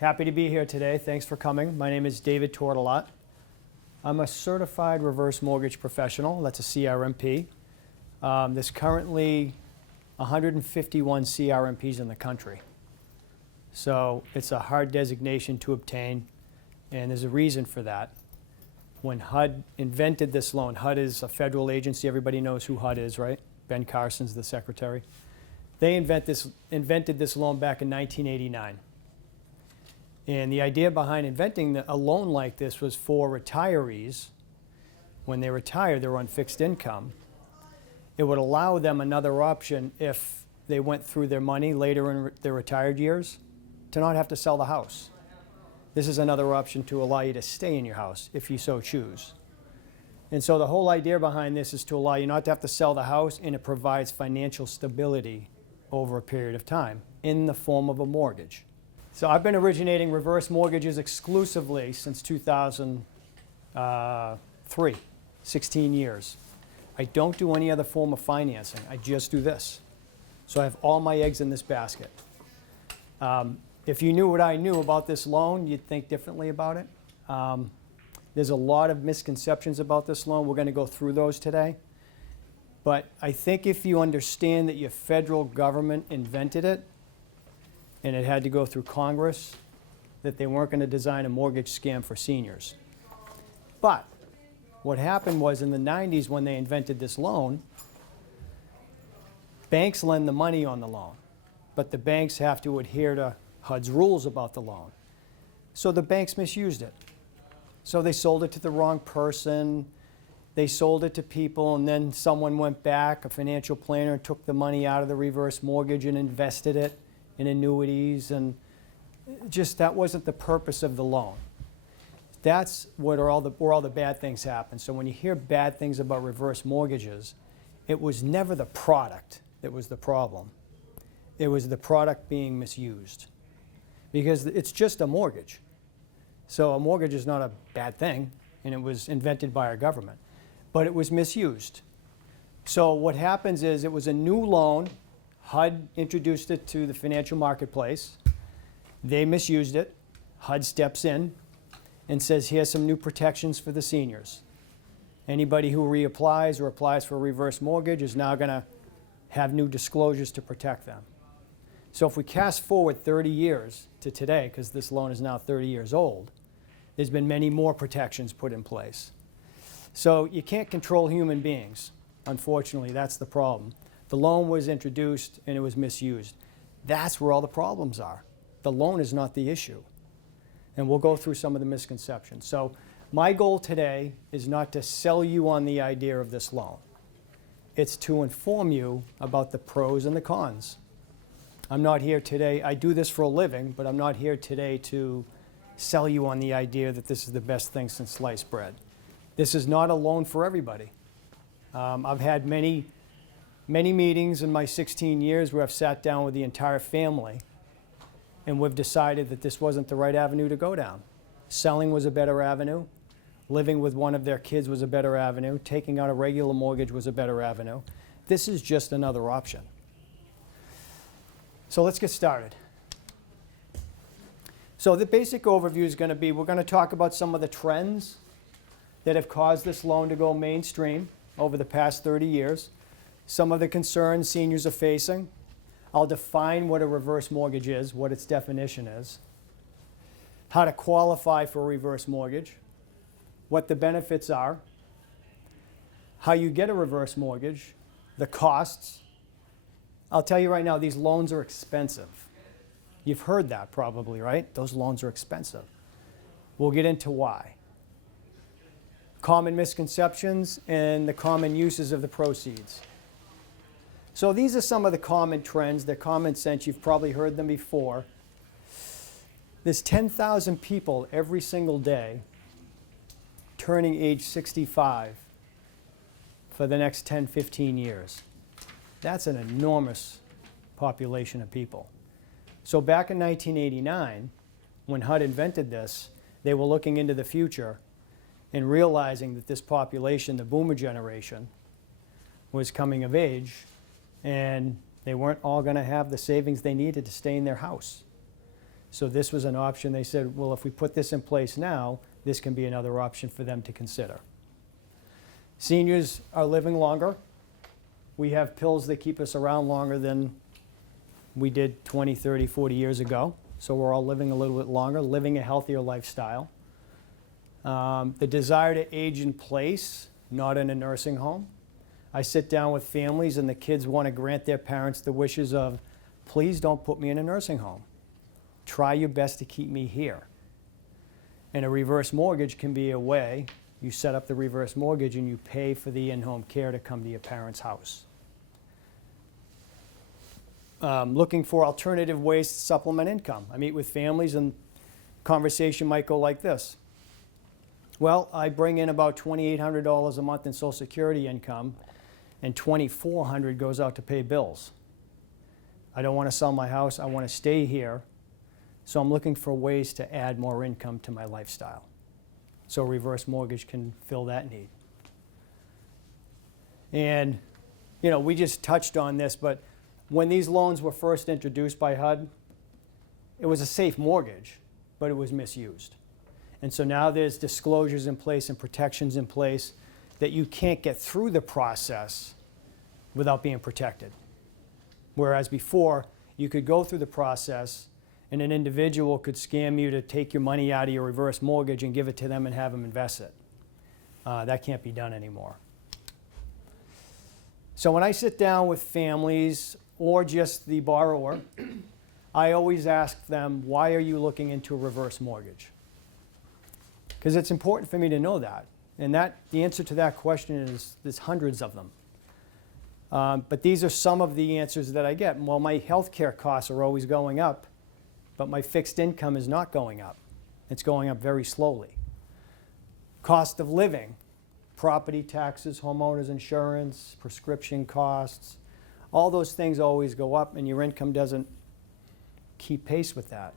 Happy to be here today. Thanks for coming. My name is David Tortolot. I'm a certified reverse mortgage professional. That's a CRMP. There's currently 151 CRMPs in the country. So it's a hard designation to obtain, and there's a reason for that. When HUD invented this loan, HUD is a federal agency. Everybody knows who HUD is, right? Ben Carson's the secretary. They invented this loan back in 1989. And the idea behind inventing a loan like this was for retirees. When they retire, they're on fixed income. It would allow them another option if they went through their money later in their retired years to not have to sell the house. This is another option to allow you to stay in your house if you so choose. And so the whole idea behind this is to allow you not to have to sell the house, and it provides financial stability over a period of time in the form of a mortgage. So I've been originating reverse mortgages exclusively since 2003, 16 years. I don't do any other form of financing. I just do this. So I have all my eggs in this basket. If you knew what I knew about this loan, you'd think differently about it. There's a lot of misconceptions about this loan. We're going to go through those today. But I think if you understand that your federal government invented it, and it had to go through Congress, that they weren't going to design a mortgage scam for seniors. But what happened was in the 90s when they invented this loan, banks lend the money on the loan, but the banks have to adhere to HUD's rules about the loan. So the banks misused it. So they sold it to the wrong person, they sold it to people, and then someone went back, a financial planner, and took the money out of the reverse mortgage and invested it in annuities, and just that wasn't the purpose of the loan. That's where all the bad things happen. So when you hear bad things about reverse mortgages, it was never the product that was the problem. It was the product being misused. Because it's just a mortgage. So a mortgage is not a bad thing, and it was invented by our government. But it was misused. So what happens is it was a new loan. HUD introduced it to the financial marketplace. They misused it. HUD steps in and says, here's some new protections for the seniors. Anybody who reapplies or applies for a reverse mortgage is now going to have new disclosures to protect them. So if we cast forward 30 years to today, because this loan is now 30 years old, there's been many more protections put in place. So you can't control human beings. Unfortunately, that's the problem. The loan was introduced and it was misused. That's where all the problems are. The loan is not the issue. And we'll go through some of the misconceptions. So my goal today is not to sell you on the idea of this loan. It's to inform you about the pros and the cons. I'm not here today, I do this for a living, but I'm not here today to sell you on the idea that this is the best thing since sliced bread. This is not a loan for everybody. I've had many meetings in my 16 years where I've sat down with the entire family and we've decided that this wasn't the right avenue to go down. Selling was a better avenue. Living with one of their kids was a better avenue. Taking out a regular mortgage was a better avenue. This is just another option. So let's get started. So the basic overview is going to be, we're going to talk about some of the trends that have caused this loan to go mainstream over the past 30 years. Some of the concerns seniors are facing. I'll define what a reverse mortgage is, what its definition is, how to qualify for a reverse mortgage, what the benefits are, how you get a reverse mortgage, the costs. I'll tell you right now, these loans are expensive. You've heard that probably, right? Those loans are expensive. We'll get into why. Common misconceptions and the common uses of the proceeds. So these are some of the common trends. They're common sense. You've probably heard them before. There's 10,000 people every single day turning age 65 for the next 10, 15 years. That's an enormous population of people. So back in 1989, when HUD invented this, they were looking into the future and realizing that this population, the boomer generation, was coming of age, and they weren't all going to have the savings they needed to stay in their house. So this was an option. They said, well, if we put this in place now, this can be another option for them to consider. Seniors are living longer. We have pills that keep us around longer than we did 20, 30, 40 years ago. So we're all living a little bit longer, living a healthier lifestyle. The desire to age in place, not in a nursing home. I sit down with families and the kids want to grant their parents the wishes of, please don't put me in a nursing home. Try your best to keep me here. And a reverse mortgage can be a way. You set up the reverse mortgage and you pay for the in-home care to come to your parents' house. Looking for alternative ways to supplement income. I meet with families and conversation might go like this. Well, I bring in about $2,800 a month in Social Security income and $2,400 goes out to pay bills. I don't want to sell my house. I want to stay here. So I'm looking for ways to add more income to my lifestyle. So reverse mortgage can fill that need. And, you know, we just touched on this, but when these loans were first introduced by HUD, it was a safe mortgage, but it was misused. And so now there's disclosures in place and protections in place that you can't get through the process without being protected. Whereas before, you could go through the process and an individual could scam you to take your money out of your reverse mortgage and give it to them and have them invest it. That can't be done anymore. So when I sit down with families or just the borrower, I always ask them, why are you looking into a reverse mortgage? Because it's important for me to know that. And the answer to that question is there's hundreds of them. But these are some of the answers that I get. Well, my health care costs are always going up, but my fixed income is not going up. It's going up very slowly. Cost of living, property taxes, homeowners insurance, prescription costs, all those things always go up and your income doesn't keep pace with that.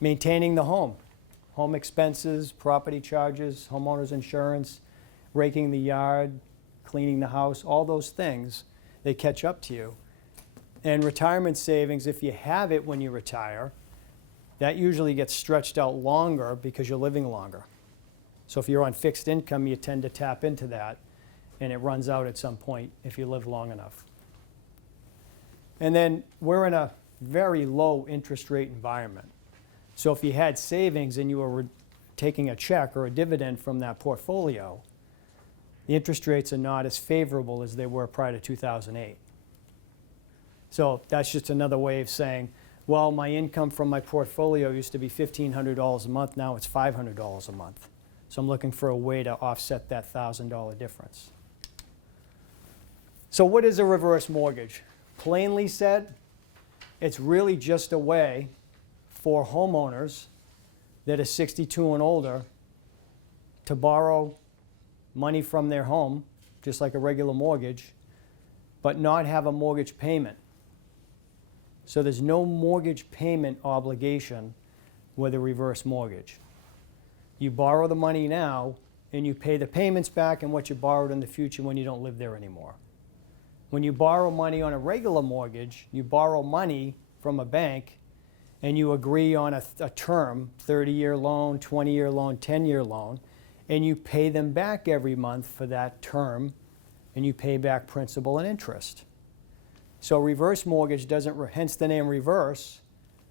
Maintaining the home expenses, property charges, homeowners insurance, raking the yard, cleaning the house, all those things, they catch up to you. And retirement savings, if you have it when you retire, that usually gets stretched out longer because you're living longer. So if you're on fixed income, you tend to tap into that, and it runs out at some point if you live long enough. And then we're in a very low interest rate environment. So if you had savings and you were taking a check or a dividend from that portfolio, the interest rates are not as favorable as they were prior to 2008. So that's just another way of saying, well, my income from my portfolio used to be $1,500 a month, now it's $500 a month. So I'm looking for a way to offset that $1,000 difference. So what is a reverse mortgage? Plainly said, it's really just a way for homeowners that are 62 and older to borrow money from their home, just like a regular mortgage, but not have a mortgage payment. So there's no mortgage payment obligation with a reverse mortgage. You borrow the money now and you pay the payments back and what you borrowed in the future when you don't live there anymore. When you borrow money on a regular mortgage, you borrow money from a bank and you agree on a term, 30-year loan, 20-year loan, 10-year loan, and you pay them back every month for that term, and you pay back principal and interest. So reverse mortgage doesn't, hence the name reverse,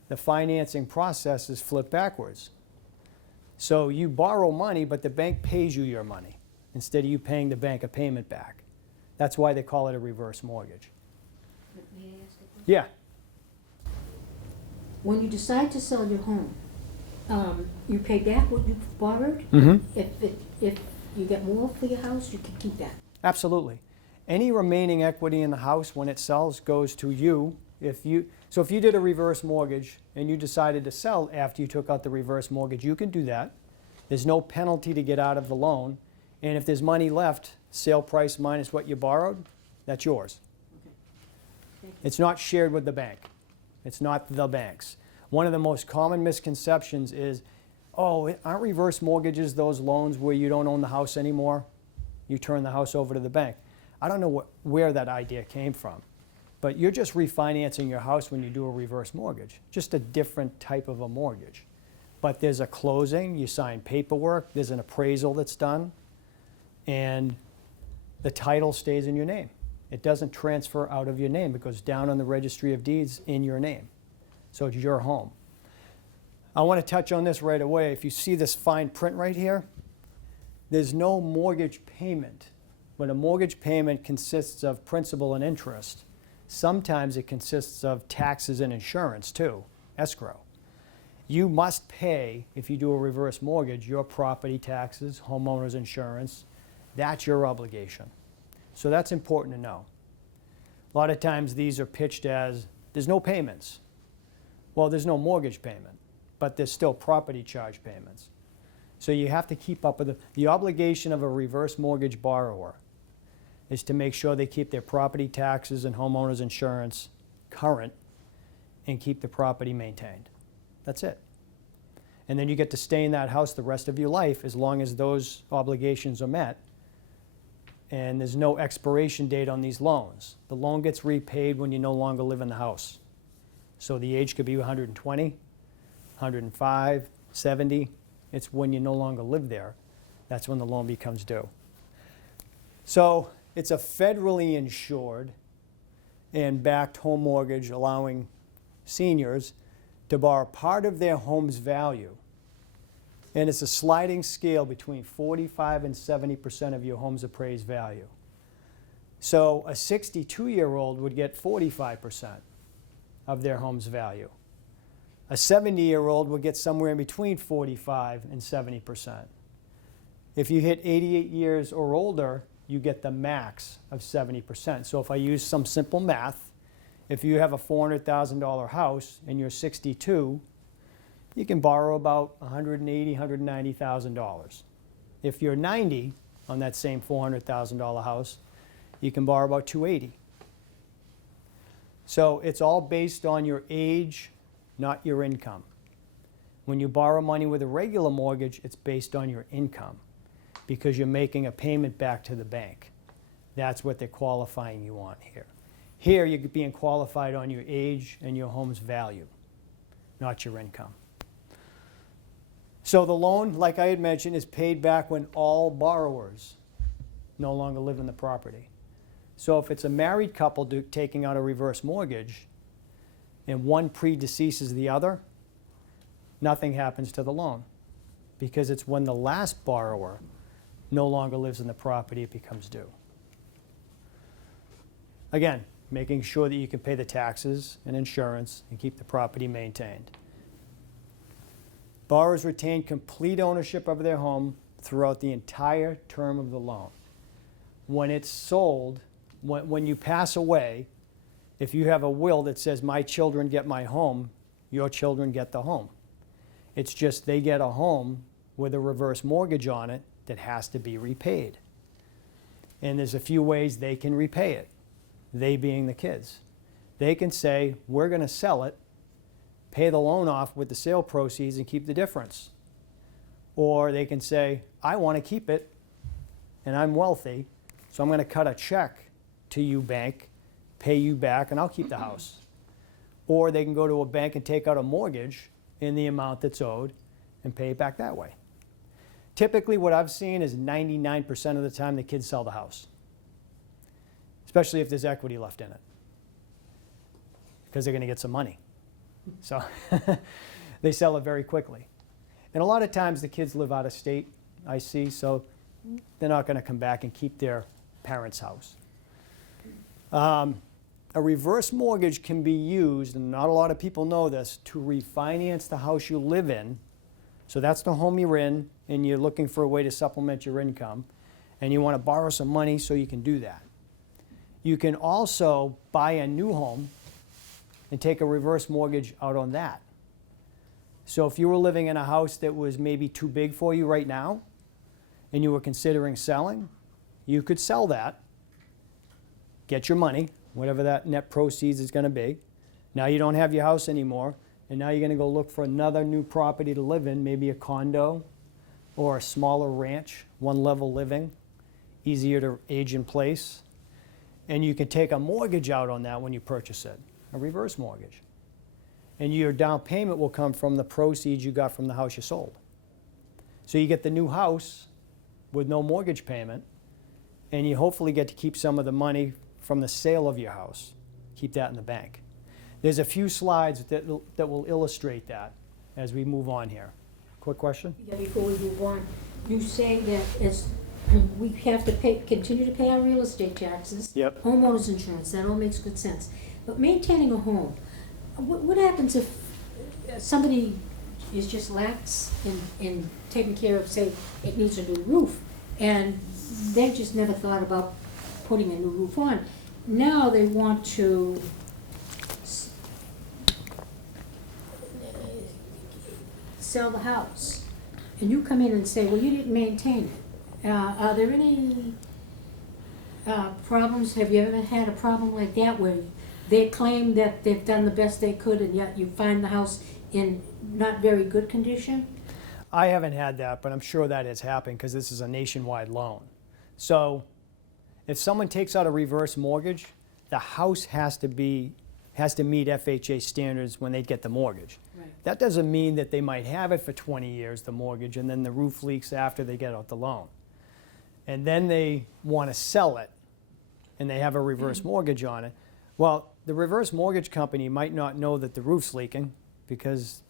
the financing process is flipped backwards. So you borrow money, but the bank pays you your money instead of you paying the bank a payment back. That's why they call it a reverse mortgage. May I ask a question? Yeah. When you decide to sell your home, you pay back what you borrowed? Mm-hmm. If you get more for your house, you can keep that? Absolutely. Any remaining equity in the house when it sells goes to you. So if you did a reverse mortgage and you decided to sell after you took out the reverse mortgage, you can do that. There's no penalty to get out of the loan. And if there's money left, sale price minus what you borrowed, that's yours. Okay. It's not shared with the bank. It's not the bank's. One of the most common misconceptions is, oh, aren't reverse mortgages those loans where you don't own the house anymore? You turn the house over to the bank. I don't know where that idea came from. But you're just refinancing your house when you do a reverse mortgage, just a different type of a mortgage. But there's a closing, you sign paperwork, there's an appraisal that's done, and the title stays in your name. It doesn't transfer out of your name. It goes down on the registry of deeds in your name. So it's your home. I want to touch on this right away. If you see this fine print right here, there's no mortgage payment. When a mortgage payment consists of principal and interest, sometimes it consists of taxes and insurance too, escrow. You must pay, if you do a reverse mortgage, your property taxes, homeowner's insurance. That's your obligation. So that's important to know. A lot of times these are pitched as, there's no payments. Well, there's no mortgage payment, but there's still property charge payments. So you have to keep up with the obligation of a reverse mortgage borrower is to make sure they keep their property taxes and homeowner's insurance current and keep the property maintained. That's it. And then you get to stay in that house the rest of your life as long as those obligations are met. And there's no expiration date on these loans. The loan gets repaid when you no longer live in the house. So the age could be 120, 105, 70. It's when you no longer live there. That's when the loan becomes due. So it's a federally insured and backed home mortgage allowing seniors to borrow part of their home's value. And it's a sliding scale between 45 and 70% of your home's appraised value. So a 62-year-old would get 45% of their home's value. A 70-year-old would get somewhere in between 45 and 70%. If you hit 88 years or older, you get the max of 70%. So if I use some simple math, if you have a $400,000 house and you're 62, you can borrow about $180,000, $190,000. If you're 90 on that same $400,000 house, you can borrow about $280,000. So it's all based on your age, not your income. When you borrow money with a regular mortgage, it's based on your income because you're making a payment back to the bank. That's what they're qualifying you on here. Here, you're being qualified on your age and your home's value, not your income. So the loan, like I had mentioned, is paid back when all borrowers no longer live in the property. So if it's a married couple taking out a reverse mortgage and one predeceases the other, nothing happens to the loan because it's when the last borrower no longer lives in the property it becomes due. Again, making sure that you can pay the taxes and insurance and keep the property maintained. Borrowers retain complete ownership of their home throughout the entire term of the loan. When it's sold, when you pass away, if you have a will that says, my children get my home, your children get the home. It's just they get a home with a reverse mortgage on it that has to be repaid. And there's a few ways they can repay it, they being the kids. They can say, we're going to sell it, pay the loan off with the sale proceeds and keep the difference. Or they can say, I want to keep it and I'm wealthy, so I'm going to cut a check to you, bank, pay you back, and I'll keep the house. Or they can go to a bank and take out a mortgage in the amount that's owed and pay it back that way. Typically, what I've seen is 99% of the time the kids sell the house, especially if there's equity left in it, because they're going to get some money. So they sell it very quickly. And a lot of times the kids live out of state, I see, so they're not going to come back and keep their parents' house. A reverse mortgage can be used, and not a lot of people know this, to refinance the house you live in. So that's the home you're in, and you're looking for a way to supplement your income, and you want to borrow some money so you can do that. You can also buy a new home and take a reverse mortgage out on that. So if you were living in a house that was maybe too big for you right now, and you were considering selling, you could sell that, get your money, whatever that net proceeds is going to be. Now you don't have your house anymore, and now you're going to go look for another new property to live in, maybe a condo or a smaller ranch, one-level living, easier to age in place. And you can take a mortgage out on that when you purchase it, a reverse mortgage. And your down payment will come from the proceeds you got from the house you sold. So you get the new house with no mortgage payment, and you hopefully get to keep some of the money from the sale of your house. Keep that in the bank. There's a few slides that will illustrate that as we move on here. Quick question? Yeah, before we move on, you say that as we have to continue to pay our real estate taxes. Yep. Homeowners insurance, that all makes good sense. But maintaining a home, what happens if somebody is just lax in taking care of, say, it needs a new roof, and they just never thought about putting a new roof on. Now they want to sell the house, and you come in and say, well, you didn't maintain it. Are there any problems? Have you ever had a problem like that where they claim that they've done the best they could and yet you find the house in not very good condition? I haven't had that, but I'm sure that has happened because this is a nationwide loan. So if someone takes out a reverse mortgage, the house has to meet FHA standards when they get the mortgage. Right. That doesn't mean that they might have it for 20 years, the mortgage, and then the roof leaks after they get out the loan. And then they want to sell it, and they have a reverse mortgage on it. Well, the reverse mortgage company might not know that the roof's leaking because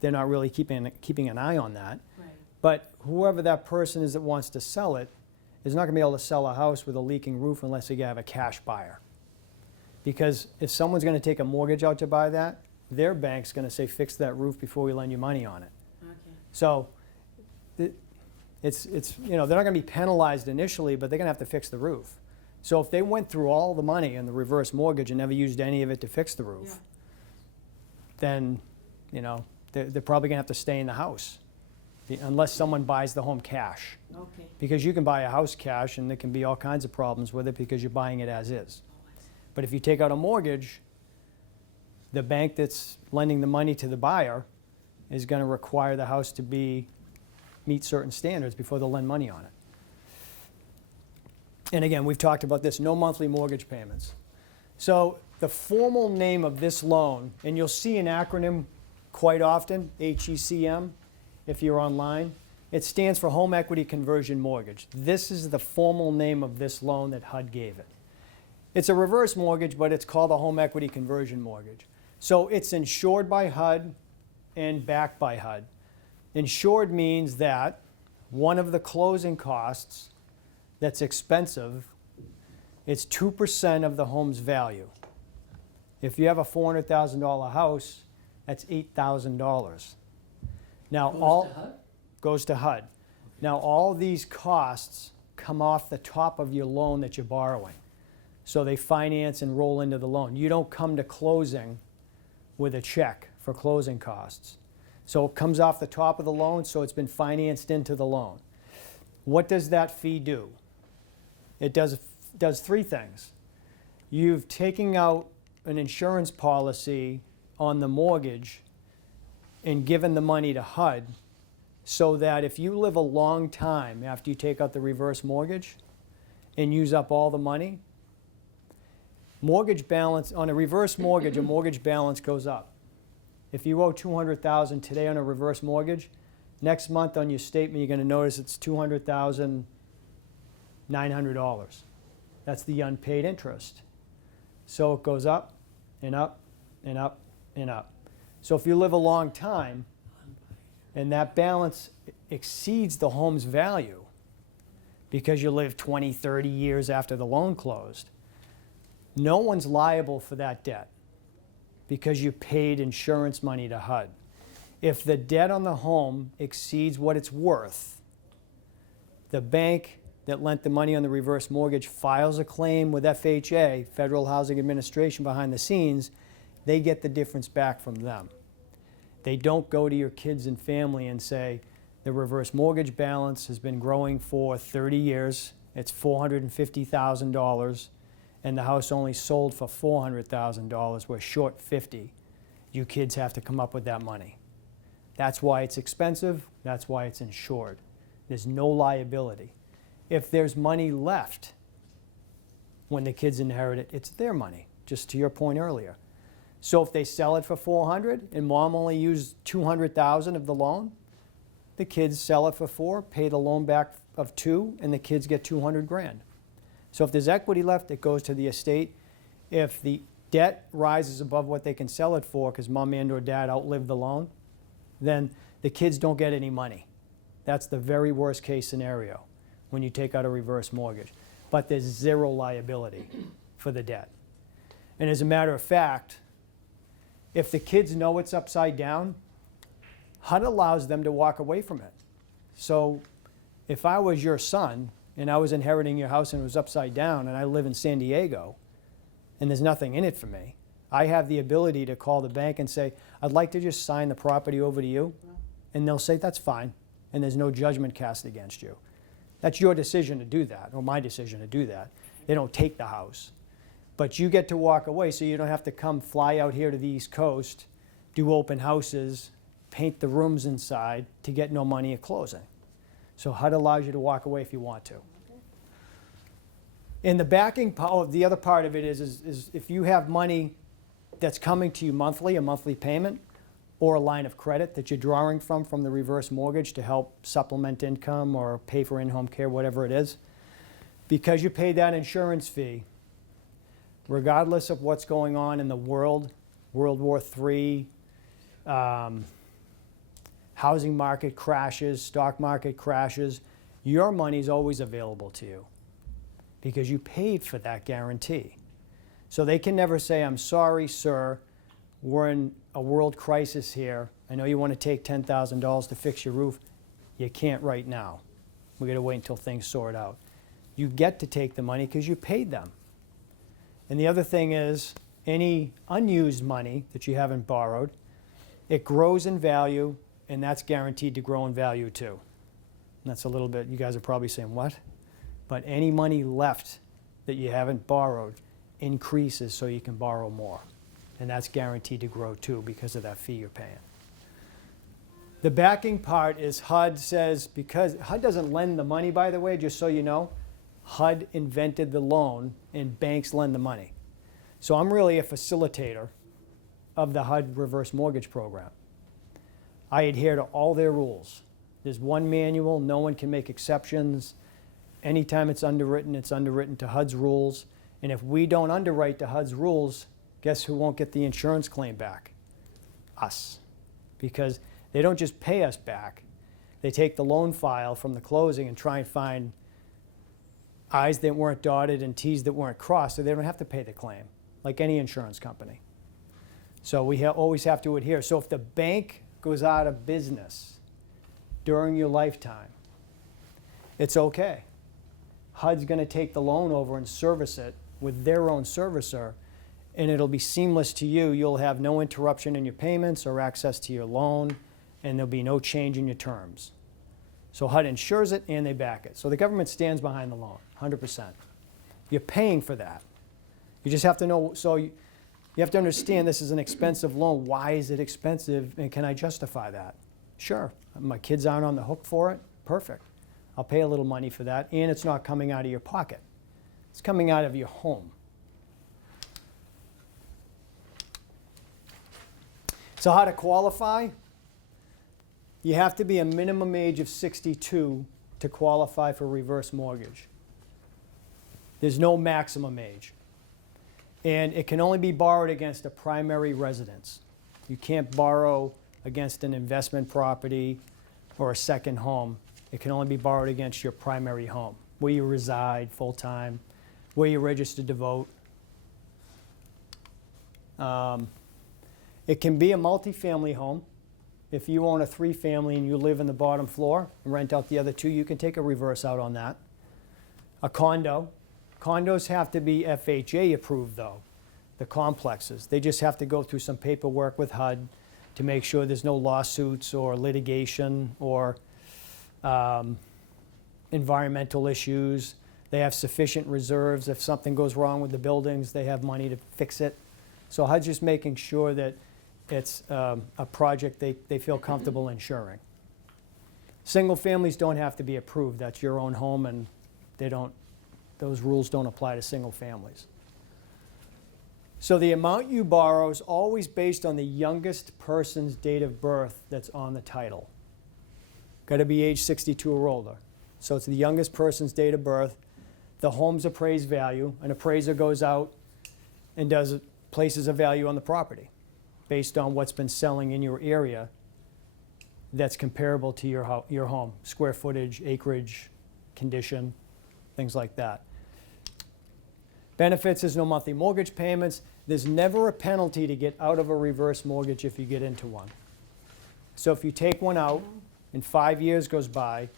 they're not really keeping an eye on that. Right. But whoever that person is that wants to sell it is not going to be able to sell a house with a leaking roof unless they have a cash buyer. Because if someone's going to take a mortgage out to buy that, their bank's going to say, fix that roof before we lend you money on it. Okay. So it's they're not going to be penalized initially, but they're going to have to fix the roof. So if they went through all the money in the reverse mortgage and never used any of it to fix the roof, then they're probably going to have to stay in the house unless someone buys the home cash. Okay. Because you can buy a house cash and there can be all kinds of problems with it because you're buying it as is. But if you take out a mortgage, the bank that's lending the money to the buyer is going to require the house to meet certain standards before they'll lend money on it. And again, we've talked about this, no monthly mortgage payments. So the formal name of this loan, and you'll see an acronym quite often, HECM, if you're online. It stands for Home Equity Conversion Mortgage. This is the formal name of this loan that HUD gave it. It's a reverse mortgage, but it's called a Home Equity Conversion Mortgage. So it's insured by HUD and backed by HUD. Insured means that one of the closing costs that's expensive, it's 2% of the home's value. If you have a $400,000 house, that's $8,000. Now goes to HUD. Now all these costs come off the top of your loan that you're borrowing. So they finance and roll into the loan. You don't come to closing with a check for closing costs. So it comes off the top of the loan, so it's been financed into the loan. What does that fee do? It does three things. You've taken out an insurance policy on the mortgage and given the money to HUD so that if you live a long time after you take out the reverse mortgage and use up all the money, mortgage balance, on a reverse mortgage, a mortgage balance goes up. If you owe $200,000 today on a reverse mortgage, next month on your statement you're going to notice it's $200,900. That's the unpaid interest. So it goes up and up and up and up. So if you live a long time and that balance exceeds the home's value because you live 20, 30 years after the loan closed, no one's liable for that debt because you paid insurance money to HUD. If the debt on the home exceeds what it's worth, the bank that lent the money on the reverse mortgage files a claim with FHA, Federal Housing Administration, behind the scenes. They get the difference back from them. They don't go to your kids and family and say, the reverse mortgage balance has been growing for 30 years, it's $450,000, and the house only sold for $400,000, we're short 50. You kids have to come up with that money. That's why it's expensive, that's why it's insured. There's no liability. If there's money left when the kids inherit it, it's their money, just to your point earlier. So if they sell it for 400 and mom only used 200,000 of the loan, the kids sell it for 4, pay the loan back of 2, and the kids get 200 grand. So if there's equity left, it goes to the estate. If the debt rises above what they can sell it for because mom and or dad outlived the loan, then the kids don't get any money. That's the very worst case scenario when you take out a reverse mortgage. But there's zero liability for the debt. And as a matter of fact, if the kids know it's upside down, HUD allows them to walk away from it. So if I was your son and I was inheriting your house and it was upside down and I live in San Diego and there's nothing in it for me, I have the ability to call the bank and say, I'd like to just sign the property over to you. And they'll say, that's fine. And there's no judgment cast against you. That's your decision to do that, or my decision to do that. They don't take the house. But you get to walk away so you don't have to come fly out here to the East Coast, do open houses, paint the rooms inside to get no money at closing. So HUD allows you to walk away if you want to. And the backing, the other part of it is if you have money that's coming to you monthly, a monthly payment, or a line of credit that you're drawing from the reverse mortgage to help supplement income or pay for in-home care, whatever it is, because you pay that insurance fee, regardless of what's going on in the world, World War III, housing market crashes, stock market crashes, your money's always available to you because you paid for that guarantee. So they can never say, I'm sorry, sir, we're in a world crisis here. I know you want to take $10,000 to fix your roof. You can't right now. We're going to wait until things sort out. You get to take the money because you paid them. And the other thing is, any unused money that you haven't borrowed, it grows in value, and that's guaranteed to grow in value too. And that's a little bit, you guys are probably saying, what? But any money left that you haven't borrowed increases so you can borrow more. And that's guaranteed to grow too because of that fee you're paying. The backing part is HUD says, because HUD doesn't lend the money, by the way, just so you know, HUD invented the loan and banks lend the money. So I'm really a facilitator of the HUD reverse mortgage program. I adhere to all their rules. There's one manual, no one can make exceptions. Anytime it's underwritten to HUD's rules. And if we don't underwrite to HUD's rules, guess who won't get the insurance claim back? Us. Because they don't just pay us back. They take the loan file from the closing and try and find I's that weren't dotted and T's that weren't crossed, so they don't have to pay the claim, like any insurance company. So we always have to adhere. So if the bank goes out of business during your lifetime, it's okay. HUD's going to take the loan over and service it with their own servicer, and it'll be seamless to you. You'll have no interruption in your payments or access to your loan, and there'll be no change in your terms. So HUD insures it and they back it. So the government stands behind the loan, 100%. You're paying for that. You just have to know, so you have to understand this is an expensive loan. Why is it expensive, and can I justify that? Sure, my kids aren't on the hook for it, perfect. I'll pay a little money for that, and it's not coming out of your pocket. It's coming out of your home. So how to qualify? You have to be a minimum age of 62 to qualify for reverse mortgage. There's no maximum age. And it can only be borrowed against a primary residence. You can't borrow against an investment property or a second home. It can only be borrowed against your primary home, where you reside full-time, where you're registered to vote. It can be a multifamily home. If you own a 3-family and you live in the bottom floor and rent out the other 2, you can take a reverse out on that. A condo. Condos have to be FHA approved though, the complexes. They just have to go through some paperwork with HUD to make sure there's no lawsuits or litigation or environmental issues. They have sufficient reserves. If something goes wrong with the buildings, they have money to fix it. So HUD's just making sure that it's a project they feel comfortable insuring. Single families don't have to be approved. That's your own home, and they don't Those rules don't apply to single families. So the amount you borrow is always based on the youngest person's date of birth that's on the title. Got to be age 62 or older. So it's the youngest person's date of birth, the home's appraised value. An appraiser goes out and places a value on the property based on what's been selling in your area that's comparable to your home, square footage, acreage, condition, things like that. Benefits is no monthly mortgage payments. There's never a penalty to get out of a reverse mortgage if you get into one. So if you take one out and 5 years goes by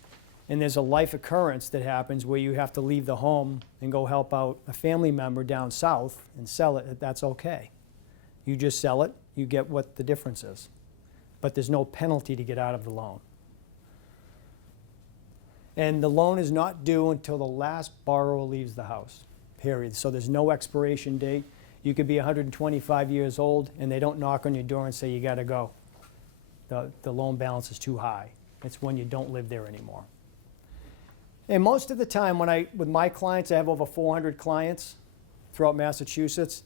and there's a life occurrence that happens where you have to leave the home and go help out a family member down south and sell it, that's okay. You just sell it, you get what the difference is. But there's no penalty to get out of the loan. And the loan is not due until the last borrower leaves the house, period. So there's no expiration date. You could be 125 years old and they don't knock on your door and say you got to go. The loan balance is too high. It's when you don't live there anymore. And most of the time with my clients, I have over 400 clients throughout Massachusetts.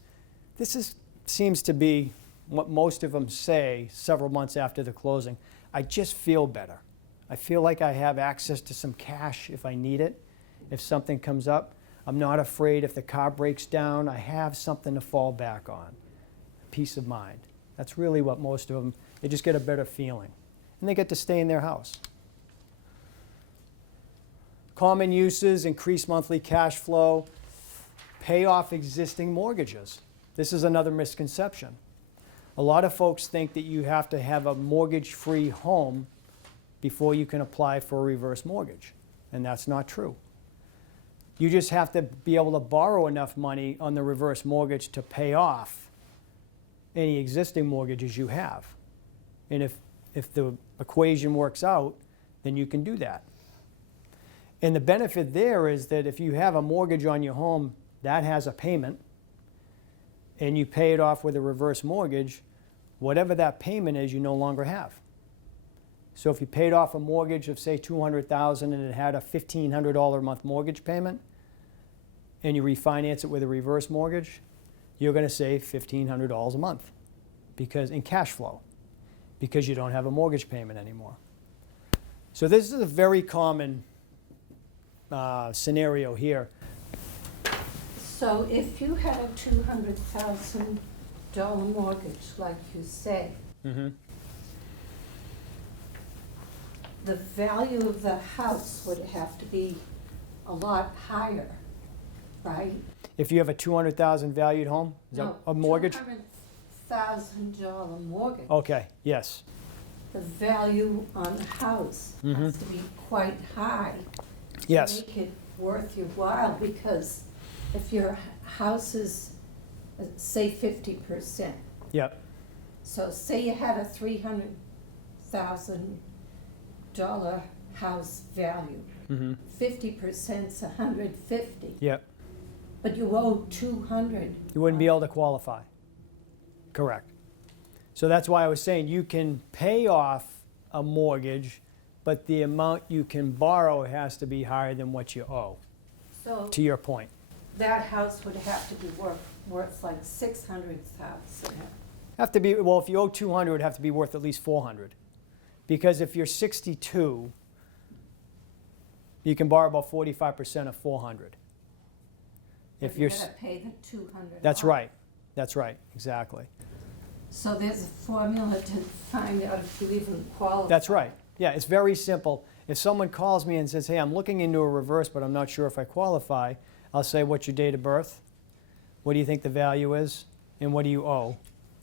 Seems to be what most of them say several months after the closing. I just feel better. I feel like I have access to some cash if I need it, if something comes up. I'm not afraid if the car breaks down. I have something to fall back on. Peace of mind. That's really what most of them, they just get a better feeling. And they get to stay in their house. Common uses, increase monthly cash flow, pay off existing mortgages. This is another misconception. A lot of folks think that you have to have a mortgage-free home before you can apply for a reverse mortgage, and that's not true. You just have to be able to borrow enough money on the reverse mortgage to pay off any existing mortgages you have. And if the equation works out, then you can do that. And the benefit there is that if you have a mortgage on your home, that has a payment, and you pay it off with a reverse mortgage, whatever that payment is, you no longer have. So if you paid off a mortgage of, say, $200,000 and it had a $1,500 a month mortgage payment, and you refinance it with a reverse mortgage, you're going to save $1,500 a month in cash flow, because you don't have a mortgage payment anymore. So this is a very common scenario here. So if you had a $200,000 mortgage, like you say, Mm-hmm. the value of the house would have to be a lot higher, right? If you have a $200,000 valued home, is that a mortgage? $200,000 mortgage. Okay, yes. The value on the house has to be quite high. Yes. To make it worth your while, because if your house is, say, 50%, Yep. so say you had a $300,000 house value, Mm-hmm. 50%'s $150, Yep. but you owe 200. You wouldn't be able to qualify. Correct. So that's why I was saying you can pay off a mortgage, but the amount you can borrow has to be higher than what you owe, So to your point. that house would have to be worth like $600,000. Have to be, well, if you owe 200, it would have to be worth at least 400. Because if you're 62, you can borrow about 45% of 400. If you're, You gotta pay the 200. that's off. right. That's right, exactly. So there's a formula to find out if you even qualify. That's right. Yeah, it's very simple. If someone calls me and says, hey, I'm looking into a reverse, but I'm not sure if I qualify, I'll say, what's your date of birth? What do you think the value is? And what do you owe?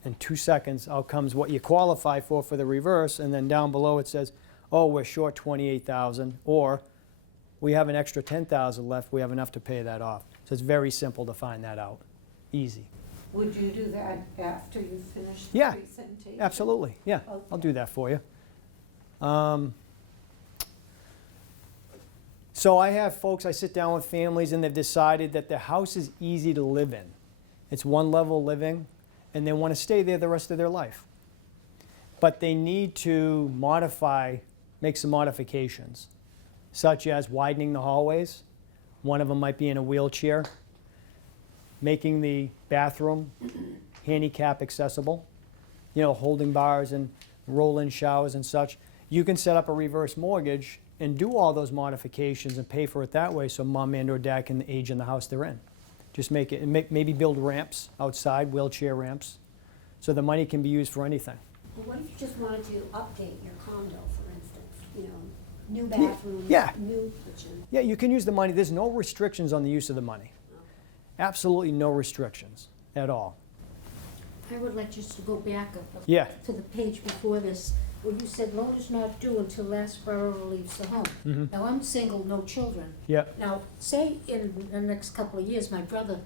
In 2 seconds, out comes what you qualify for the reverse, and then down below it says, oh, we're short $28,000, or we have an extra $10,000 left, we have enough to pay that off. So it's very simple to find that out. Easy. Would you do that after you finish the Yeah, presentation? Absolutely, yeah. I'll Okay. do that for you. So I have folks, I sit down with families and they've decided that their house is easy to live in. It's one level living and they want to stay there the rest of their life. But they need to make some modifications, such as widening the hallways One of them might be in a wheelchair. Making the bathroom handicap accessible, you know, holding bars and roll-in showers and such. You can set up a reverse mortgage and do all those modifications and pay for it that way so mom and or dad can age in the house they're in. Just make it, and maybe build ramps outside, wheelchair ramps, so the money can be used for anything. Well, what if you just wanted to update your condo, for instance, you know, new bathrooms, Yeah. new kitchen? Yeah, you can use the money. There's no restrictions on the use of the money. Absolutely no restrictions at all. I would like just to go back Yeah. to the page before this, where you said loan is not due until last borrower leaves the home. Now, I'm single, no children. Yeah. Now, say in the next couple of years, my brother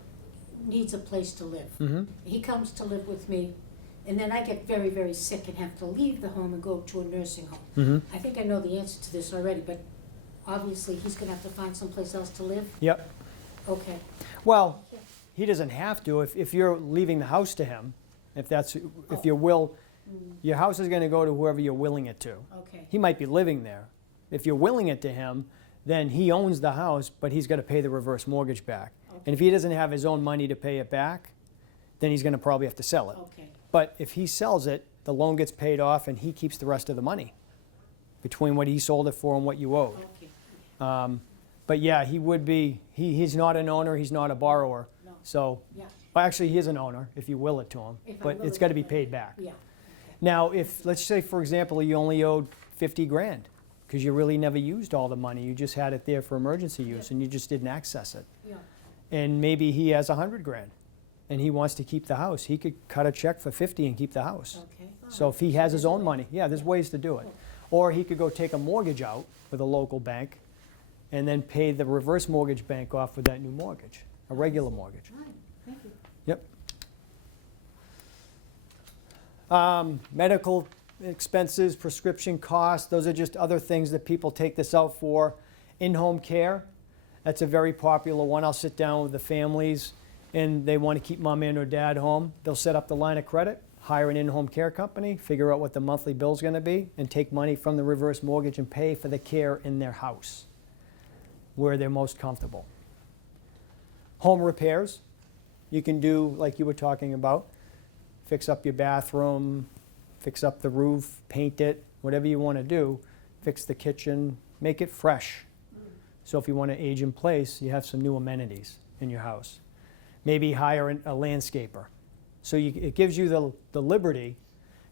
needs a place to live. He comes to live with me, and then I get very, very sick and have to leave the home and go to a nursing home. I think I know the answer to this already, but obviously he's gonna have to find someplace else to live? Yep. Okay. Well, he doesn't have to. If you're leaving the house to him, if your will, your house is going to go to whoever you're willing it to. Okay. He might be living there. If you're willing it to him, then he owns the house, but he's got to pay the reverse mortgage back. And if he doesn't have his own money to pay it back, then he's going to probably have to sell it. Okay. But if he sells it, the loan gets paid off and he keeps the rest of the money between what he sold it for and what you owed. Okay. But yeah, he would be, he's not an owner, he's not a borrower. No. So, Yeah. well, actually, he is an owner if you will it to him, If I but will it's it got to to be him. paid back. Yeah. Now, if, let's say, for example, you only owed 50 grand because you really never used all the money, you just had it there for emergency use and you just didn't access it. Yeah. And maybe he has 100 grand and he wants to keep the house. He could cut a check for 50 and keep the house. Okay. So if he has his own money, yeah, there's ways to do it. Or he could go take a mortgage out with a local bank and then pay the reverse mortgage bank off with that new mortgage, a regular mortgage. All right. Thank you. Yep. Medical expenses, prescription costs, those are just other things that people take this out for. In-home care, that's a very popular one. I'll sit down with the families and they want to keep mom and or dad home. They'll set up the line of credit, hire an in-home care company, figure out what the monthly bill's going to be, and take money from the reverse mortgage and pay for the care in their house where they're most comfortable. Home repairs, you can do like you were talking about. Fix up your bathroom, fix up the roof, paint it, whatever you want to do. Fix the kitchen, make it fresh. So if you want to age in place, you have some new amenities in your house. Maybe hire a landscaper. So it gives you the liberty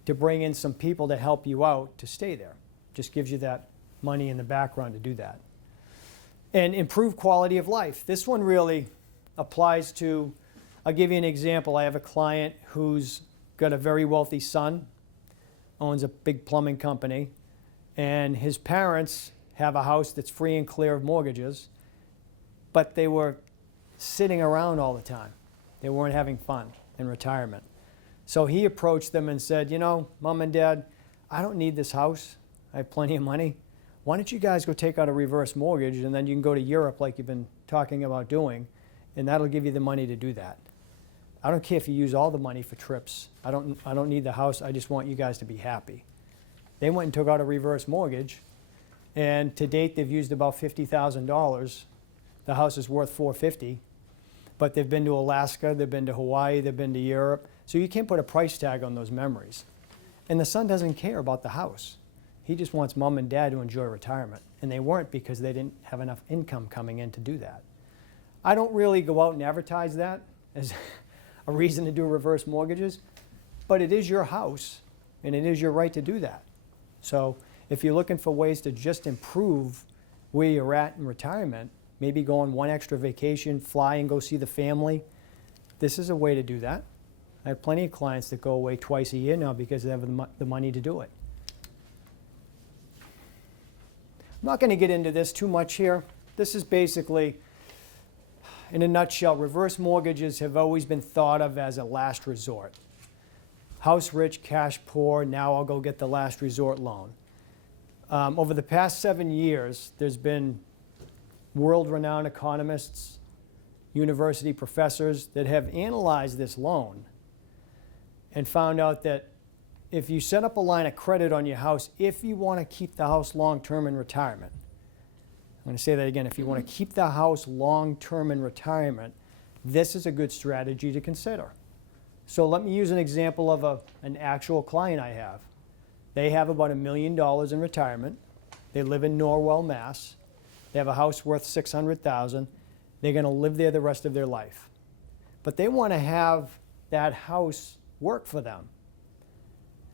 to bring in some people to help you out to stay there. Just gives you that money in the background to do that. And improve quality of life. This one really applies to, I'll give you an example. I have a client who's got a very wealthy son, owns a big plumbing company, and his parents have a house that's free and clear of mortgages, but they were sitting around all the time. They weren't having fun in retirement. So he approached them and said, you know, Mom and Dad, I don't need this house. I have plenty of money. Why don't you guys go take out a reverse mortgage and then you can go to Europe like you've been talking about doing, and that'll give you the money to do that. I don't care if you use all the money for trips. I don't need the house. I just want you guys to be happy. They went and took out a reverse mortgage, and to date they've used about $50,000. The house is worth $450,000, but they've been to Alaska, they've been to Hawaii, they've been to Europe. So you can't put a price tag on those memories. And the son doesn't care about the house. He just wants mom and dad to enjoy retirement. And they weren't because they didn't have enough income coming in to do that. I don't really go out and advertise that as a reason to do reverse mortgages, but it is your house and it is your right to do that. So if you're looking for ways to just improve where you're at in retirement, maybe go on one extra vacation, fly and go see the family, this is a way to do that. I have plenty of clients that go away twice a year now because they have the money to do it. I'm not going to get into this too much here. This is basically, in a nutshell, reverse mortgages have always been thought of as a last resort. House rich, cash poor, now I'll go get the last resort loan. Over the past 7 years, there's been world-renowned economists, university professors that have analyzed this loan and found out that if you set up a line of credit on your house, if you want to keep the house long-term in retirement, I'm going to say that again. If you want to keep the house long-term in retirement, this is a good strategy to consider. So let me use an example of an actual client I have. They have about $1 million in retirement. They live in Norwell, Mass. They have a house worth $600,000. They're going to live there the rest of their life. But they want to have that house work for them.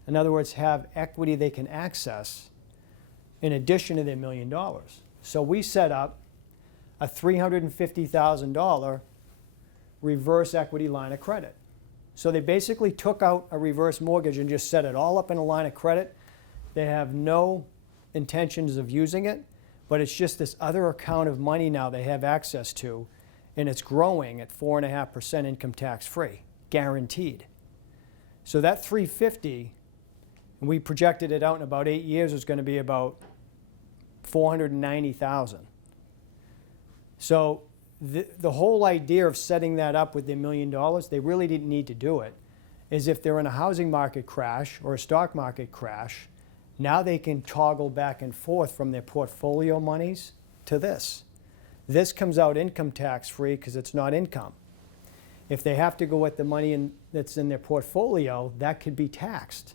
In other words, have equity they can access in addition to their $1 million. So we set up a $350,000 reverse equity line of credit. So they basically took out a reverse mortgage and just set it all up in a line of credit. They have no intentions of using it, but it's just this other account of money now they have access to, and it's growing at 4.5% income tax free, guaranteed. So that $350,000, and we projected it out in about 8 years, is going to be about $490,000. So the whole idea of setting that up with their $1 million, they really didn't need to do it, is if they're in a housing market crash or a stock market crash, now they can toggle back and forth from their portfolio monies to this. This comes out income tax free because it's not income. If they have to go with the money that's in their portfolio, that could be taxed.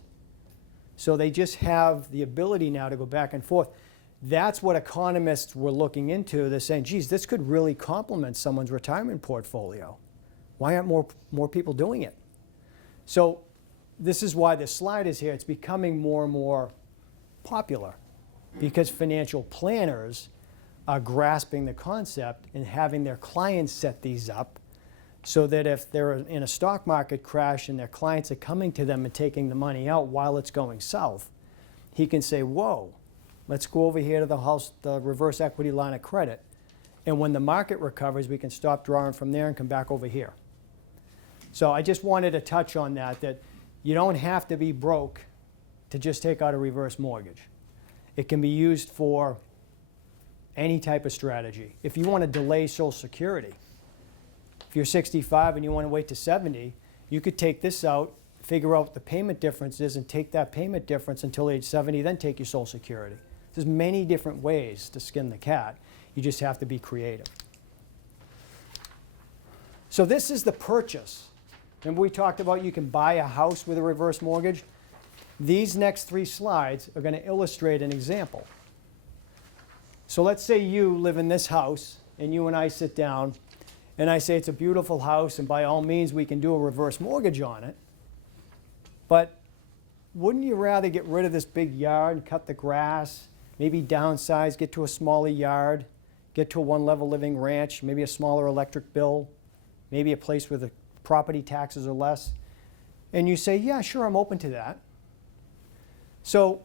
So they just have the ability now to go back and forth. That's what economists were looking into. They're saying, geez, this could really complement someone's retirement portfolio. Why aren't more people doing it? So this is why this slide is here. It's becoming more and more popular because financial planners are grasping the concept and having their clients set these up so that if they're in a stock market crash and their clients are coming to them and taking the money out while it's going south, he can say, whoa, let's go over here to the reverse equity line of credit. And when the market recovers, we can stop drawing from there and come back over here. So I just wanted to touch on that you don't have to be broke to just take out a reverse mortgage. It can be used for any type of strategy. If you want to delay Social Security, if you're 65 and you want to wait to 70, you could take this out, figure out what the payment difference is, and take that payment difference until age 70, then take your Social Security. There's many different ways to skin the cat. You just have to be creative. So this is the purchase. Remember we talked about you can buy a house with a reverse mortgage? These next 3 slides are going to illustrate an example. So let's say you live in this house and you and I sit down and I say it's a beautiful house and by all means we can do a reverse mortgage on it. But wouldn't you rather get rid of this big yard and cut the grass, maybe downsize, get to a smaller yard, get to a one-level living ranch, maybe a smaller electric bill, maybe a place where the property taxes are less? And you say, yeah, sure, I'm open to that. So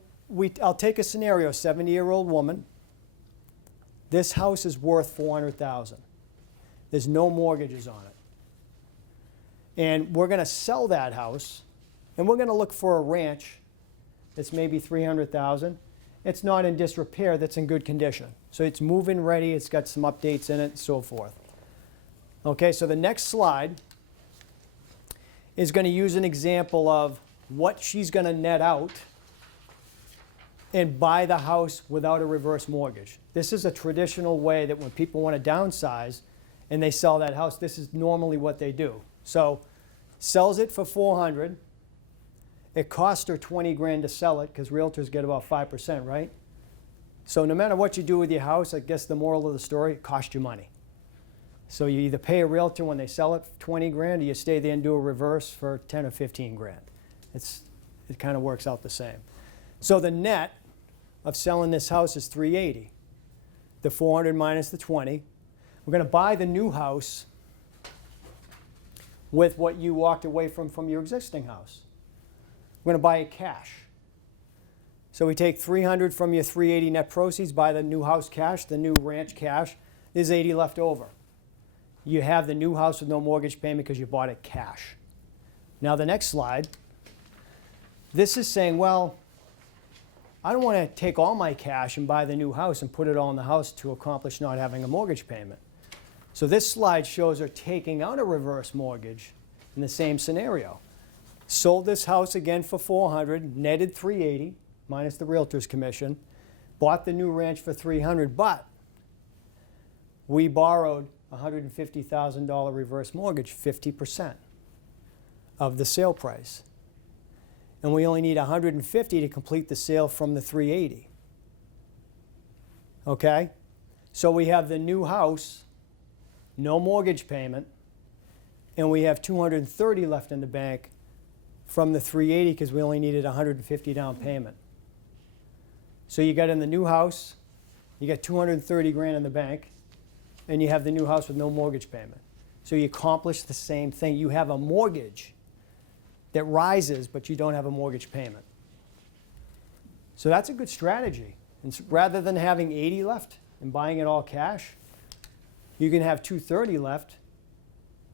I'll take a scenario, 70-year-old woman. This house is worth $400,000. There's no mortgages on it. And we're going to sell that house, and we're going to look for a ranch that's maybe $300,000. It's not in disrepair, that's in good condition. So it's move-in ready, it's got some updates in it, and so forth. Okay, so the next slide is going to use an example of what she's going to net out and buy the house without a reverse mortgage. This is a traditional way that when people want to downsize and they sell that house, this is normally what they do. So sells it for $400,000. It cost her $20,000 to sell it because realtors get about 5%, right? So no matter what you do with your house, I guess the moral of the story, it costs you money. So you either pay a realtor when they sell it for $20,000 or you stay there and do a reverse for $10,000 or $15,000. It kind of works out the same. So the net of selling this house is $380,000. The $400,000 minus the $20,000. We're going to buy the new house with what you walked away from your existing house. We're going to buy it cash. So we take $300,000 from your $380,000 net proceeds, buy the new house cash, the new ranch cash. There's $80,000 left over. You have the new house with no mortgage payment because you bought it cash. Now the next slide, this is saying, well, I don't want to take all my cash and buy the new house and put it all in the house to accomplish not having a mortgage payment. So this slide shows her taking out a reverse mortgage in the same scenario. Sold this house again for $400,000, netted $380,000 minus the realtor's commission, bought the new ranch for $300,000, but We borrowed $150,000 reverse mortgage, 50% of the sale price. And we only need $150 to complete the sale from the $380. Okay? So we have the new house, no mortgage payment, and we have $230 left in the bank from the $380 because we only needed $150 down payment. So you got in the new house, you got $230,000 in the bank, and you have the new house with no mortgage payment. So you accomplish the same thing. You have a mortgage that rises, but you don't have a mortgage payment. So that's a good strategy. And rather than having 80 left and buying it all cash, you can have 230 left,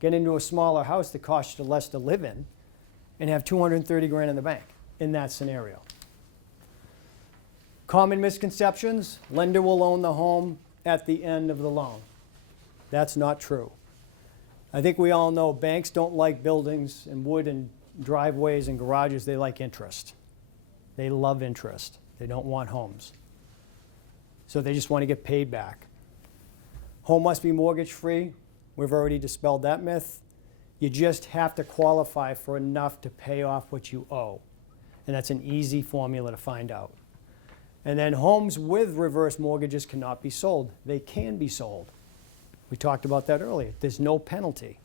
get into a smaller house that costs you less to live in, and have 230 grand in the bank in that scenario. Common misconceptions: lender will own the home at the end of the loan. That's not true. I think we all know banks don't like buildings and wood and driveways and garages. They like interest. They love interest. They don't want homes. So they just want to get paid back. Home must be mortgage free. We've already dispelled that myth. You just have to qualify for enough to pay off what you owe. And that's an easy formula to find out. And then homes with reverse mortgages cannot be sold. They can be sold. We talked about that earlier. There's no penalty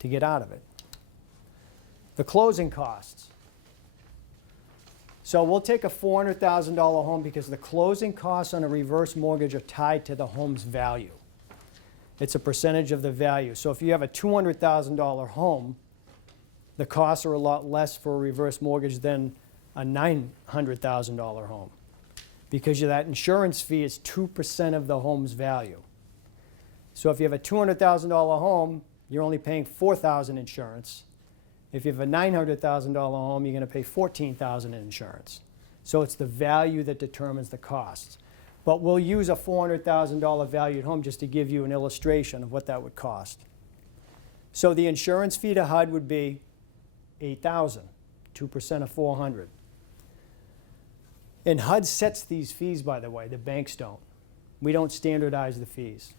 to get out of it. The closing costs. So we'll take a $400,000 home because the closing costs on a reverse mortgage are tied to the home's value. It's a percentage of the value. So if you have a $200,000 home, the costs are a lot less for a reverse mortgage than a $900,000 home, because that insurance fee is 2% of the home's value. So if you have a $200,000 home, you're only paying $4,000 insurance. If you have a $900,000 home, you're going to pay $14,000 in insurance. So it's the value that determines the costs. But we'll use a $400,000 valued home just to give you an illustration of what that would cost. So the insurance fee to HUD would be $8,000, 2% of $400. And HUD sets these fees, by the way. The banks don't. We don't standardize the fees.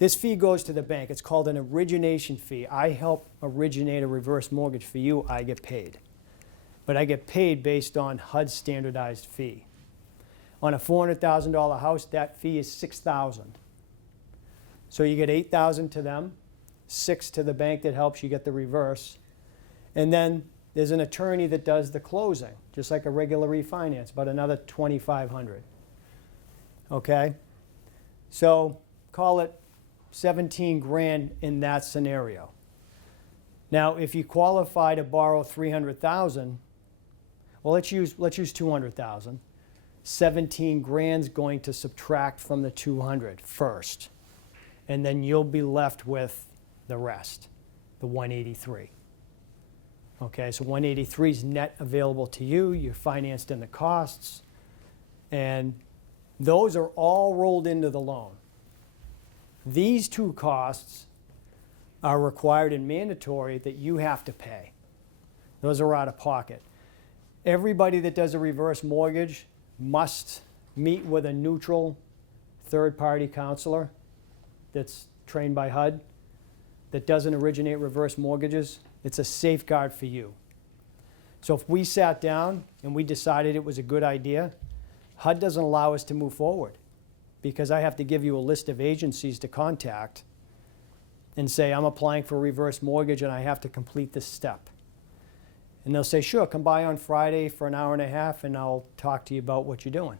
This fee goes to the bank. It's called an origination fee. I help originate a reverse mortgage for you. I get paid. But I get paid based on HUD's standardized fee. On a $400,000 house, that fee is $6,000. So you get $8,000 to them, $6,000 to the bank that helps you get the reverse. And then there's an attorney that does the closing, just like a regular refinance, but another $2,500. Okay? So call it 17 grand in that scenario. Now, if you qualify to borrow 300,000, well, let's use 200,000. 17 grand's going to subtract from the 200 first, and then you'll be left with the rest, the 183. Okay, so 183 is net available to you. You're financed in the costs, and those are all rolled into the loan. These two costs are required and mandatory that you have to pay. Those are out of pocket. Everybody that does a reverse mortgage must meet with a neutral third-party counselor that's trained by HUD that doesn't originate reverse mortgages. It's a safeguard for you. So if we sat down and we decided it was a good idea, HUD doesn't allow us to move forward because I have to give you a list of agencies to contact and say, I'm applying for a reverse mortgage and I have to complete this step. And they'll say, sure, come by on Friday for an hour and a half and I'll talk to you about what you're doing.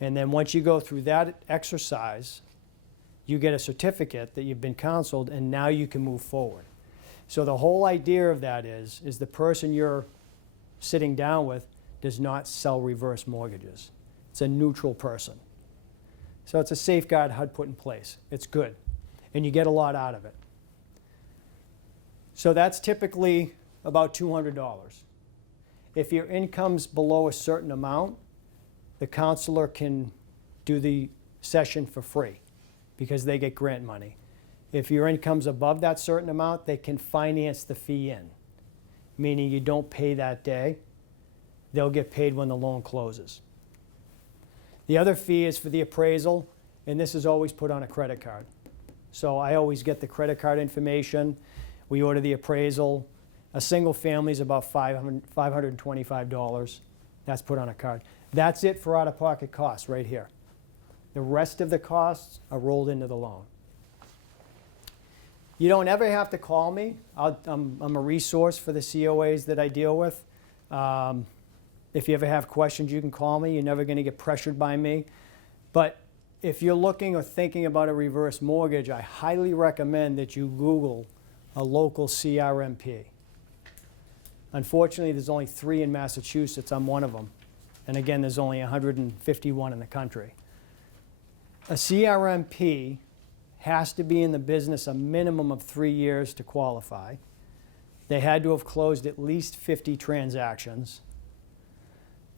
And then once you go through that exercise, you get a certificate that you've been counseled and now you can move forward. So the whole idea of that is the person you're sitting down with does not sell reverse mortgages. It's a neutral person. So it's a safeguard HUD put in place. It's good. And you get a lot out of it. So that's typically about $200. If your income's below a certain amount, the counselor can do the session for free because they get grant money. If your income's above that certain amount, they can finance the fee in, meaning you don't pay that day. They'll get paid when the loan closes. The other fee is for the appraisal and this is always put on a credit card. So I always get the credit card information. We order the appraisal. A single family is about $525. That's put on a card. That's it for out-of-pocket costs right here. The rest of the costs are rolled into the loan. You don't ever have to call me. I'm a resource for the COAs that I deal with. If you ever have questions, you can call me. You're never going to get pressured by me. But if you're looking or thinking about a reverse mortgage, I highly recommend that you Google a local CRMP. Unfortunately, there's only 3 in Massachusetts. I'm one of them. And again, there's only 151 in the country. A CRMP has to be in the business a minimum of 3 years to qualify. They had to have closed at least 50 transactions.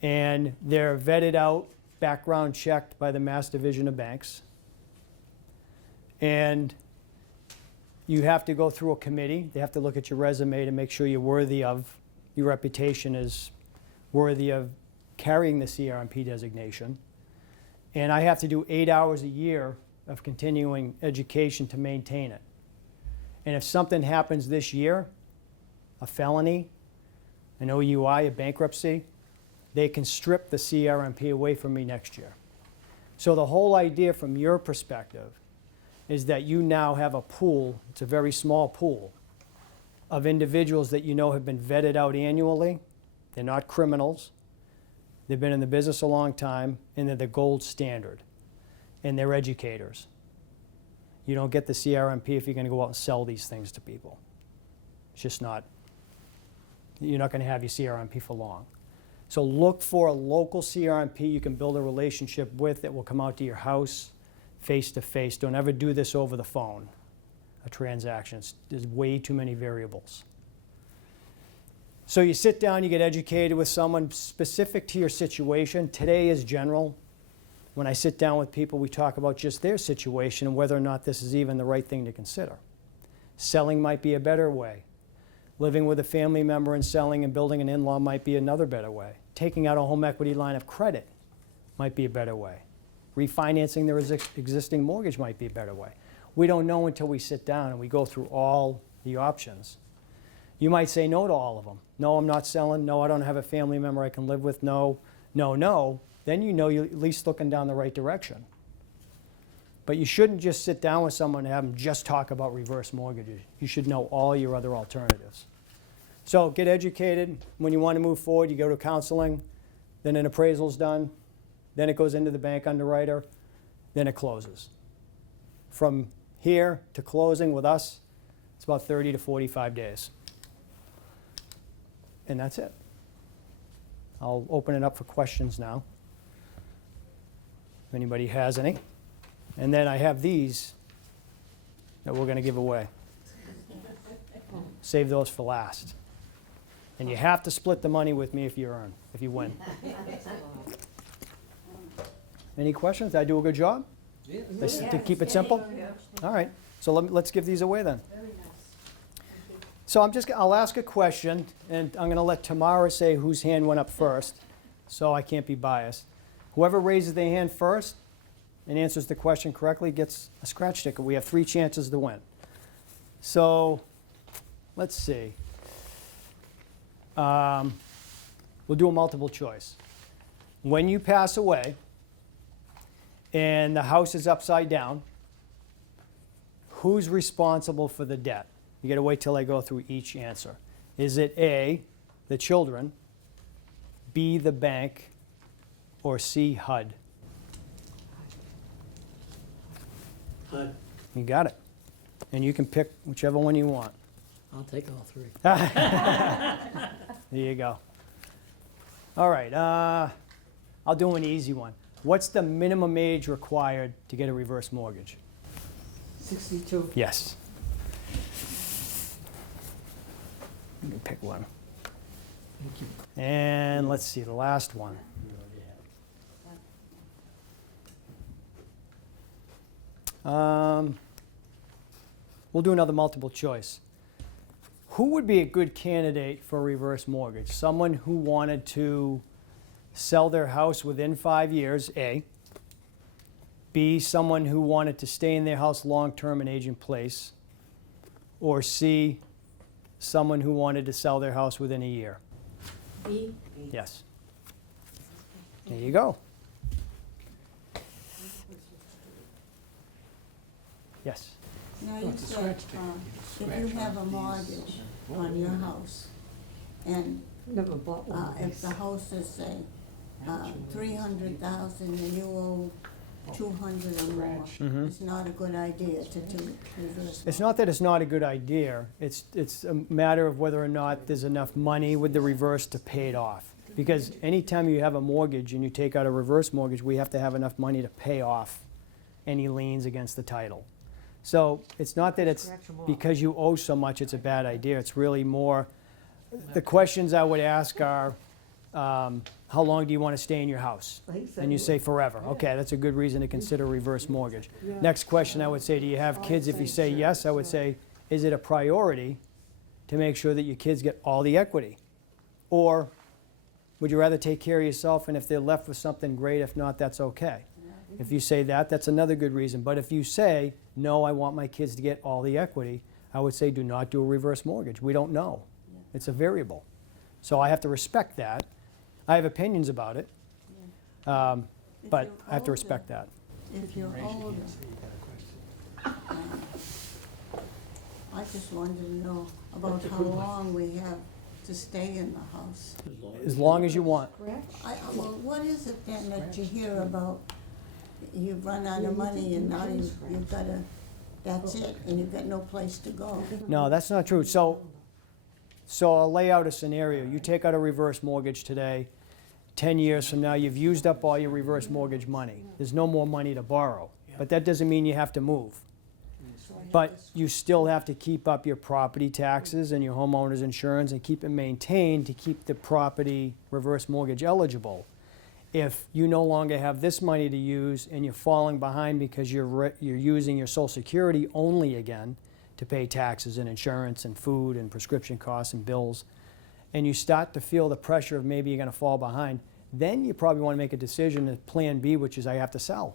And they're vetted out, background checked by the Mass Division of Banks. And you have to go through a committee. They have to look at your resume to make sure you're worthy of, your reputation is worthy of carrying the CRMP designation. And I have to do 8 hours a year of continuing education to maintain it. And if something happens this year, a felony, an OUI, a bankruptcy, they can strip the CRMP away from me next year. So the whole idea from your perspective is that you now have a pool, it's a very small pool, of individuals that you know have been vetted out annually. They're not criminals. They've been in the business a long time, and they're the gold standard. And they're educators. You don't get the CRMP if you're going to go out and sell these things to people. It's just not, you're not going to have your CRMP for long. So look for a local CRMP you can build a relationship with that will come out to your house face to face. Don't ever do this over the phone, a transaction. There's way too many variables. So you sit down, you get educated with someone specific to your situation. Today is general. When I sit down with people, we talk about just their situation and whether or not this is even the right thing to consider. Selling might be a better way. Living with a family member and selling and building an in-law might be another better way. Taking out a home equity line of credit might be a better way. Refinancing their existing mortgage might be a better way. We don't know until we sit down and we go through all the options. You might say no to all of them. No, I'm not selling. No, I don't have a family member I can live with. No, no, no. Then you know you're at least looking down the right direction. But you shouldn't just sit down with someone and have them just talk about reverse mortgages. You should know all your other alternatives. So get educated. When you want to move forward, you go to counseling. Then an appraisal's done. Then it goes into the bank underwriter. Then it closes. From here to closing with us, it's about 30 to 45 days. And that's it. I'll open it up for questions now, if anybody has any. And then I have these that we're going to give away. Save those for last. And you have to split the money with me if you win. Any questions? Did I do a good job? Yes. To keep it simple? All right. So let's give these away then. Very nice. So I'll ask a question, and I'm going to let Tamara say whose hand went up first, so I can't be biased. Whoever raises their hand first and answers the question correctly gets a scratch ticket. We have 3 chances to win. So let's see. We'll do a multiple choice. When you pass away and the house is upside down, who's responsible for the debt? You got to wait till I go through each answer. Is it A, the children, B, the bank, or C, HUD? HUD. You got it. And you can pick whichever one you want. I'll take all 3. There you go. All right, I'll do an easy one. What's the minimum age required to get a reverse mortgage? 62. Yes. You can pick one. Thank you. And let's see, the last one. You already have. We'll do another multiple choice. Who would be a good candidate for a reverse mortgage? Someone who wanted to sell their house within 5 years, A. B, someone who wanted to stay in their house long-term and age in place, or C, someone who wanted to sell their house within a year. B, Yes. There you go. Yes. Now, you said, if you have a mortgage on your house, and Never bought one of if these. the house is, say, 300,000 and you owe 200 or more, Mhm. it's not a good idea to do reverse. It's not that it's not a good idea, it's a matter of whether or not there's enough money with the reverse to pay it off. Because anytime you have a mortgage and you take out a reverse mortgage, we have to have enough money to pay off any liens against the title. So it's not that it's Scratch 'em off. because you owe so much, it's a bad idea. It's really more, the questions I would ask are, how long do you want to stay in your house? He said And you would. say forever. Okay, that's a good reason to consider reverse mortgage. Next question I would say, do you have kids? If you say yes, I would say, is it a priority to make sure that your kids get all the equity? Or would you rather take care of yourself, and if they're left with something, great. If not, that's okay. If you say that, that's another good reason. But if you say, no, I want my kids to get all the equity, I would say do not do a reverse mortgage. We don't know. It's a variable. So I have to respect that. I have opinions about it, but I have to respect that. If you're older, I just wanted to know about how long we have to stay in the house. As long as you want. Well, what is it then that you hear about, you've run out of money and now you've got to, that's it, and you've got no place to go? No, that's not true. So I'll lay out a scenario. You take out a reverse mortgage today. 10 years from now, you've used up all your reverse mortgage money. There's no more money to borrow. But that doesn't mean you have to move. But you still have to keep up your property taxes and your homeowner's insurance and keep it maintained to keep the property reverse mortgage eligible. If you no longer have this money to use and you're falling behind because you're using your Social Security only again to pay taxes and insurance and food and prescription costs and bills, and you start to feel the pressure of maybe you're going to fall behind, then you probably want to make a decision at plan B, which is I have to sell.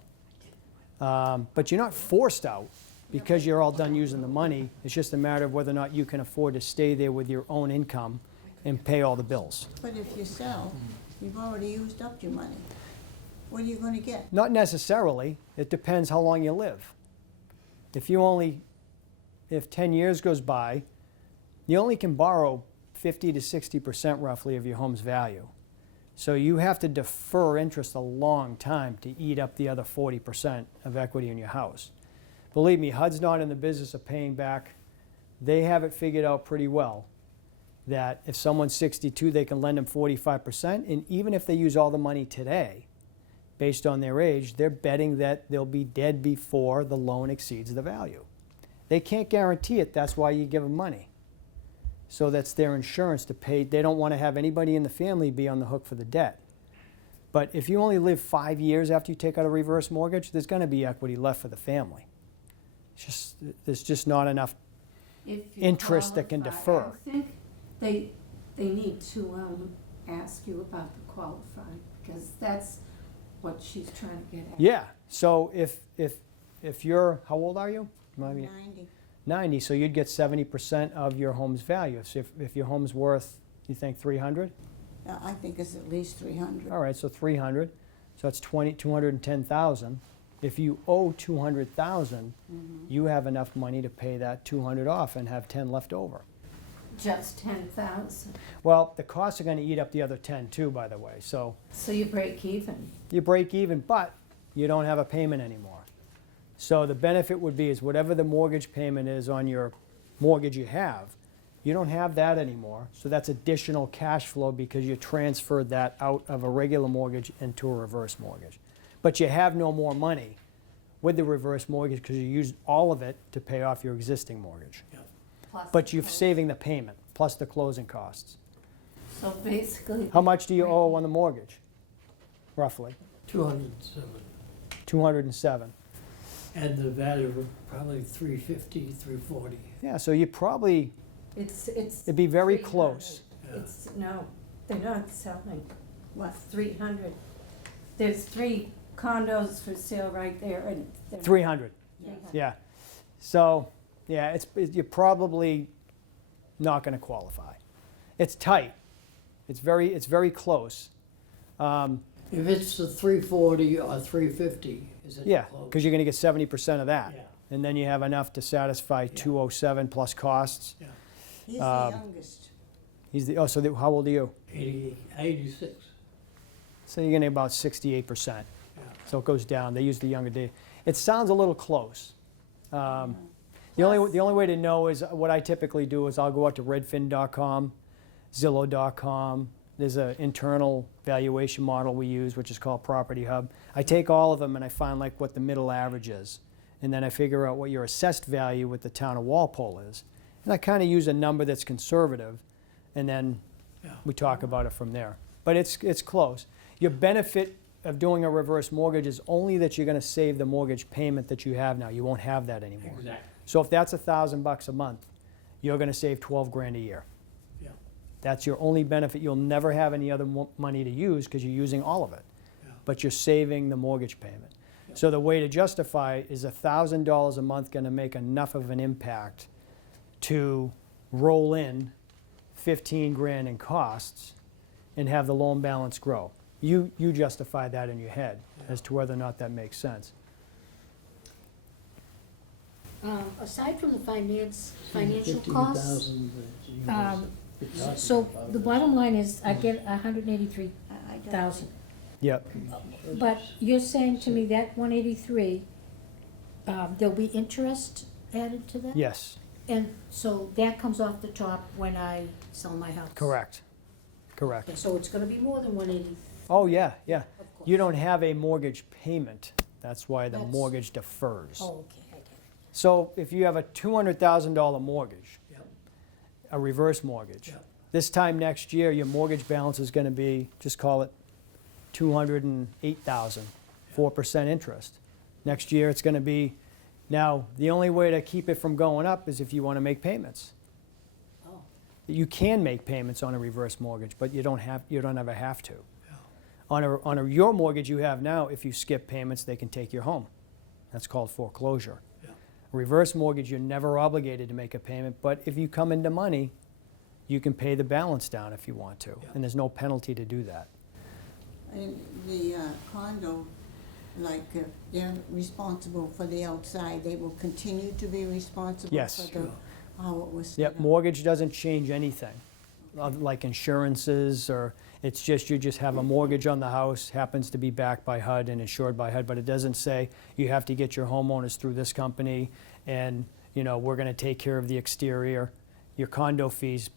But you're not forced out because you're all done using the money. It's just a matter of whether or not you can afford to stay there with your own income and pay all the bills. But if you sell, you've already used up your money. What are you going to get? Not necessarily. It depends how long you live. If 10 years goes by, you only can borrow 50 to 60% roughly of your home's value. So you have to defer interest a long time to eat up the other 40% of equity in your house. Believe me, HUD's not in the business of paying back. They have it figured out pretty well that if someone's 62, they can lend them 45%, and even if they use all the money today, based on their age, they're betting that they'll be dead before the loan exceeds the value. They can't guarantee it, that's why you give them money. So that's their insurance to pay. They don't want to have anybody in the family be on the hook for the debt. But if you only live 5 years after you take out a reverse mortgage, there's going to be equity left for the family. There's just not enough If you interest that can qualify, defer. I think they need to ask you about the qualifying, because that's what she's trying to get at. Yeah, so if you're, how old are you? Remind me. 90. 90, so you'd get 70% of your home's value. So if your home's worth, you think 300? I think it's at least 300. All right, so 300, so that's 210,000. If you owe 200,000, you have enough money to pay that 200 off and have 10 left over. Just 10,000. Well, the costs are going to eat up the other 10 too, by the way. So So you break even. you break even, but you don't have a payment anymore. So the benefit would be is whatever the mortgage payment is on your mortgage you have, you don't have that anymore. So that's additional cash flow because you transferred that out of a regular mortgage into a reverse mortgage. But you have no more money with the reverse mortgage because you used all of it to pay off your existing mortgage. Plus But you're saving the payment plus the closing costs. So basically. How much do you owe on the mortgage? Roughly 207. 207. And the value of probably 350, 340. Yeah, so you probably, It's. it'd be very 300. close. No, they're not selling. What? 300. There's three condos for sale right there, and they're 300. 300. Yeah. So, yeah, you're probably not going to qualify. It's tight. It's very close. If it's the 340 or 350, is it Yeah, close? because you're going to get 70% of that. Yeah. And then you have enough to satisfy 207 plus costs. Yeah, He's the youngest. How old are you? 86. So you're going to get about 68%. Yeah. So it goes down. They use the younger data. It sounds a little close. The only way to know is what I typically do is I'll go out to redfin.com, Zillow.com. There's an internal valuation model we use, which is called Property Hub. I take all of them and I find like what the middle average is. And then I figure out what your assessed value with the town of Walpole is. And I kind of use a number that's conservative, and then Yeah. we talk about it from there. But it's close. Your benefit of doing a reverse mortgage is only that you're going to save the mortgage payment that you have now. You won't have that anymore. Exactly. So if that's $1,000 a month, you're going to save 12 grand a year. Yeah. That's your only benefit. You'll never have any other money to use because you're using all of it. Yeah. But you're saving the mortgage payment. Yeah. So the way to justify is $1,000 a month going to make enough of an impact to roll in 15 grand in costs and have the loan balance grow. You justify that in your head as to whether or not that makes sense. Aside from the financial 15,000, costs, you know, it's talking so about the it. bottom line is I get 183,000. I don't. Yep. But you're saying to me that 183, there'll be interest added to that? Yes. And so that comes off the top when I sell my house? Correct. Correct. Okay, so it's gonna be more than 180, Oh, yeah, yeah. of course. You don't have a mortgage payment. That's why the That's- mortgage defers. Oh, okay, I get it. So if you have a $200,000 mortgage, Yeah. a reverse mortgage, Yeah. this time next year, your mortgage balance is going to be, just call it 208,000, 4% interest. Next year, it's going to be, now, the only way to keep it from going up is if you want to make payments. Oh, You can make payments on a reverse mortgage, but you don't ever have to. Yeah. On your mortgage you have now, if you skip payments, they can take your home. That's called foreclosure. Yeah. A reverse mortgage, you're never obligated to make a payment, but if you come into money, you can pay the balance down if you want to, Yeah. and there's no penalty to do that. And the condo, like, they're responsible for the outside, they will continue to be responsible Yes. for the, how it was set Yep, up? mortgage doesn't change anything, like insurances, or it's just, you just have a mortgage on the house, happens to be backed by HUD and insured by HUD, but it doesn't say you have to get your homeowners through this company, and, we're gonna take care of the exterior. Your condo fees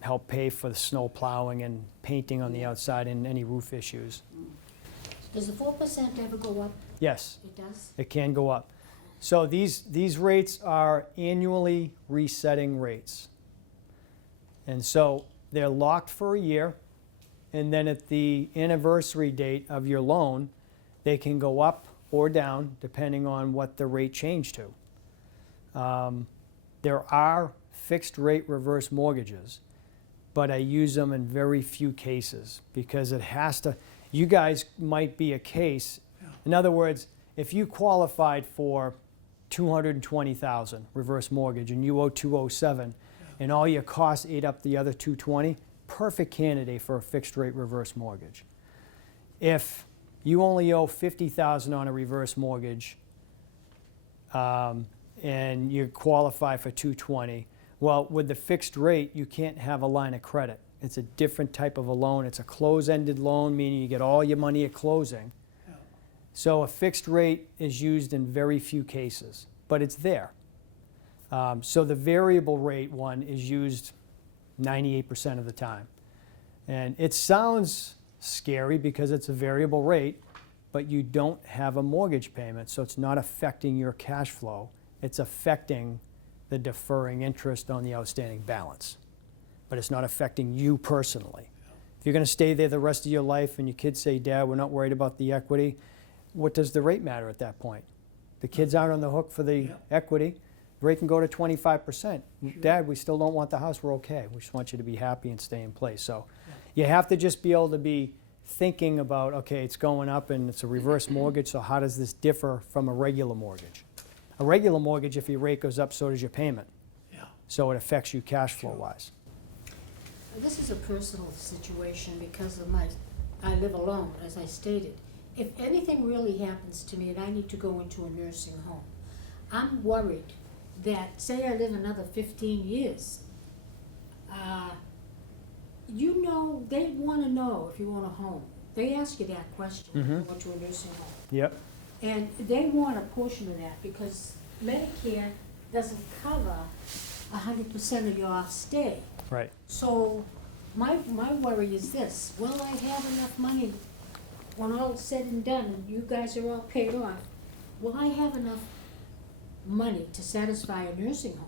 help pay for the snow plowing and painting on the outside and any roof issues. does the 4% ever go up? Yes, It does? it can go up. So these rates are annually resetting rates. And so they're locked for a year, and then at the anniversary date of your loan, they can go up or down depending on what the rate changed to. There are fixed rate reverse mortgages, but I use them in very few cases because it has to, you guys might be a case. In other words, if you qualified for 220,000 reverse mortgage and you owe 207 and all your costs ate up the other 220, perfect candidate for a fixed rate reverse mortgage. If you only owe 50,000 on a reverse mortgage and you qualify for 220, well, with the fixed rate, you can't have a line of credit. It's a different type of a loan. It's a close-ended loan, meaning you get all your money at closing. Yeah. So a fixed rate is used in very few cases, but it's there. So the variable rate one is used 98% of the time. And it sounds scary because it's a variable rate, but you don't have a mortgage payment, so it's not affecting your cash flow. It's affecting the deferring interest on the outstanding balance. But it's not affecting you personally. If you're going to stay there the rest of your life and your kids say, Dad, we're not worried about the equity, what does the rate matter at that point? The kids aren't on the hook for the Yeah. equity. The rate can go to 25%. Sure. Dad, we still don't want the house, we're okay. We just want you to be happy and stay in place. So you have to just be able to be thinking about, okay, it's going up and it's a reverse mortgage, so how does this differ from a regular mortgage? A regular mortgage, if your rate goes up, so does your payment. Yeah. So it affects you cash flow wise. This is a personal situation because of I live alone, as I stated. If anything really happens to me and I need to go into a nursing home, I'm worried that, say I live another 15 years, they want to know if you want a home. They ask you that question when you go to a nursing home. Yep. And they want a portion of that because Medicare doesn't cover 100% of your stay. Right. So my worry is this: will I have enough money when all is said and done and you guys are all paid off? Will I have enough money to satisfy a nursing home?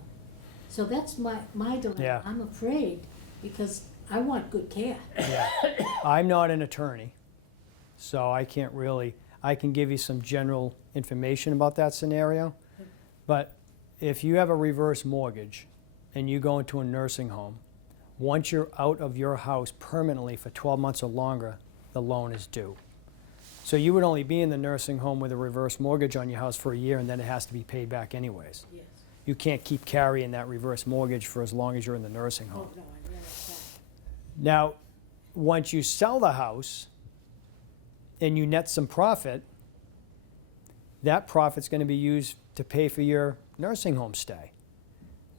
So that's my dilemma. Yeah. I'm afraid because I want good care. Yeah. I'm not an attorney, so I can't really, I can give you some general information about that scenario. But if you have a reverse mortgage and you go into a nursing home, once you're out of your house permanently for 12 months or longer, the loan is due. So you would only be in the nursing home with a reverse mortgage on your house for a year, and then it has to be paid back anyways. Yes. You can't keep carrying that reverse mortgage for as long as you're in the nursing Oh, home. no, I realize that. Now, once you sell the house and you net some profit, that profit's going to be used to pay for your nursing home stay.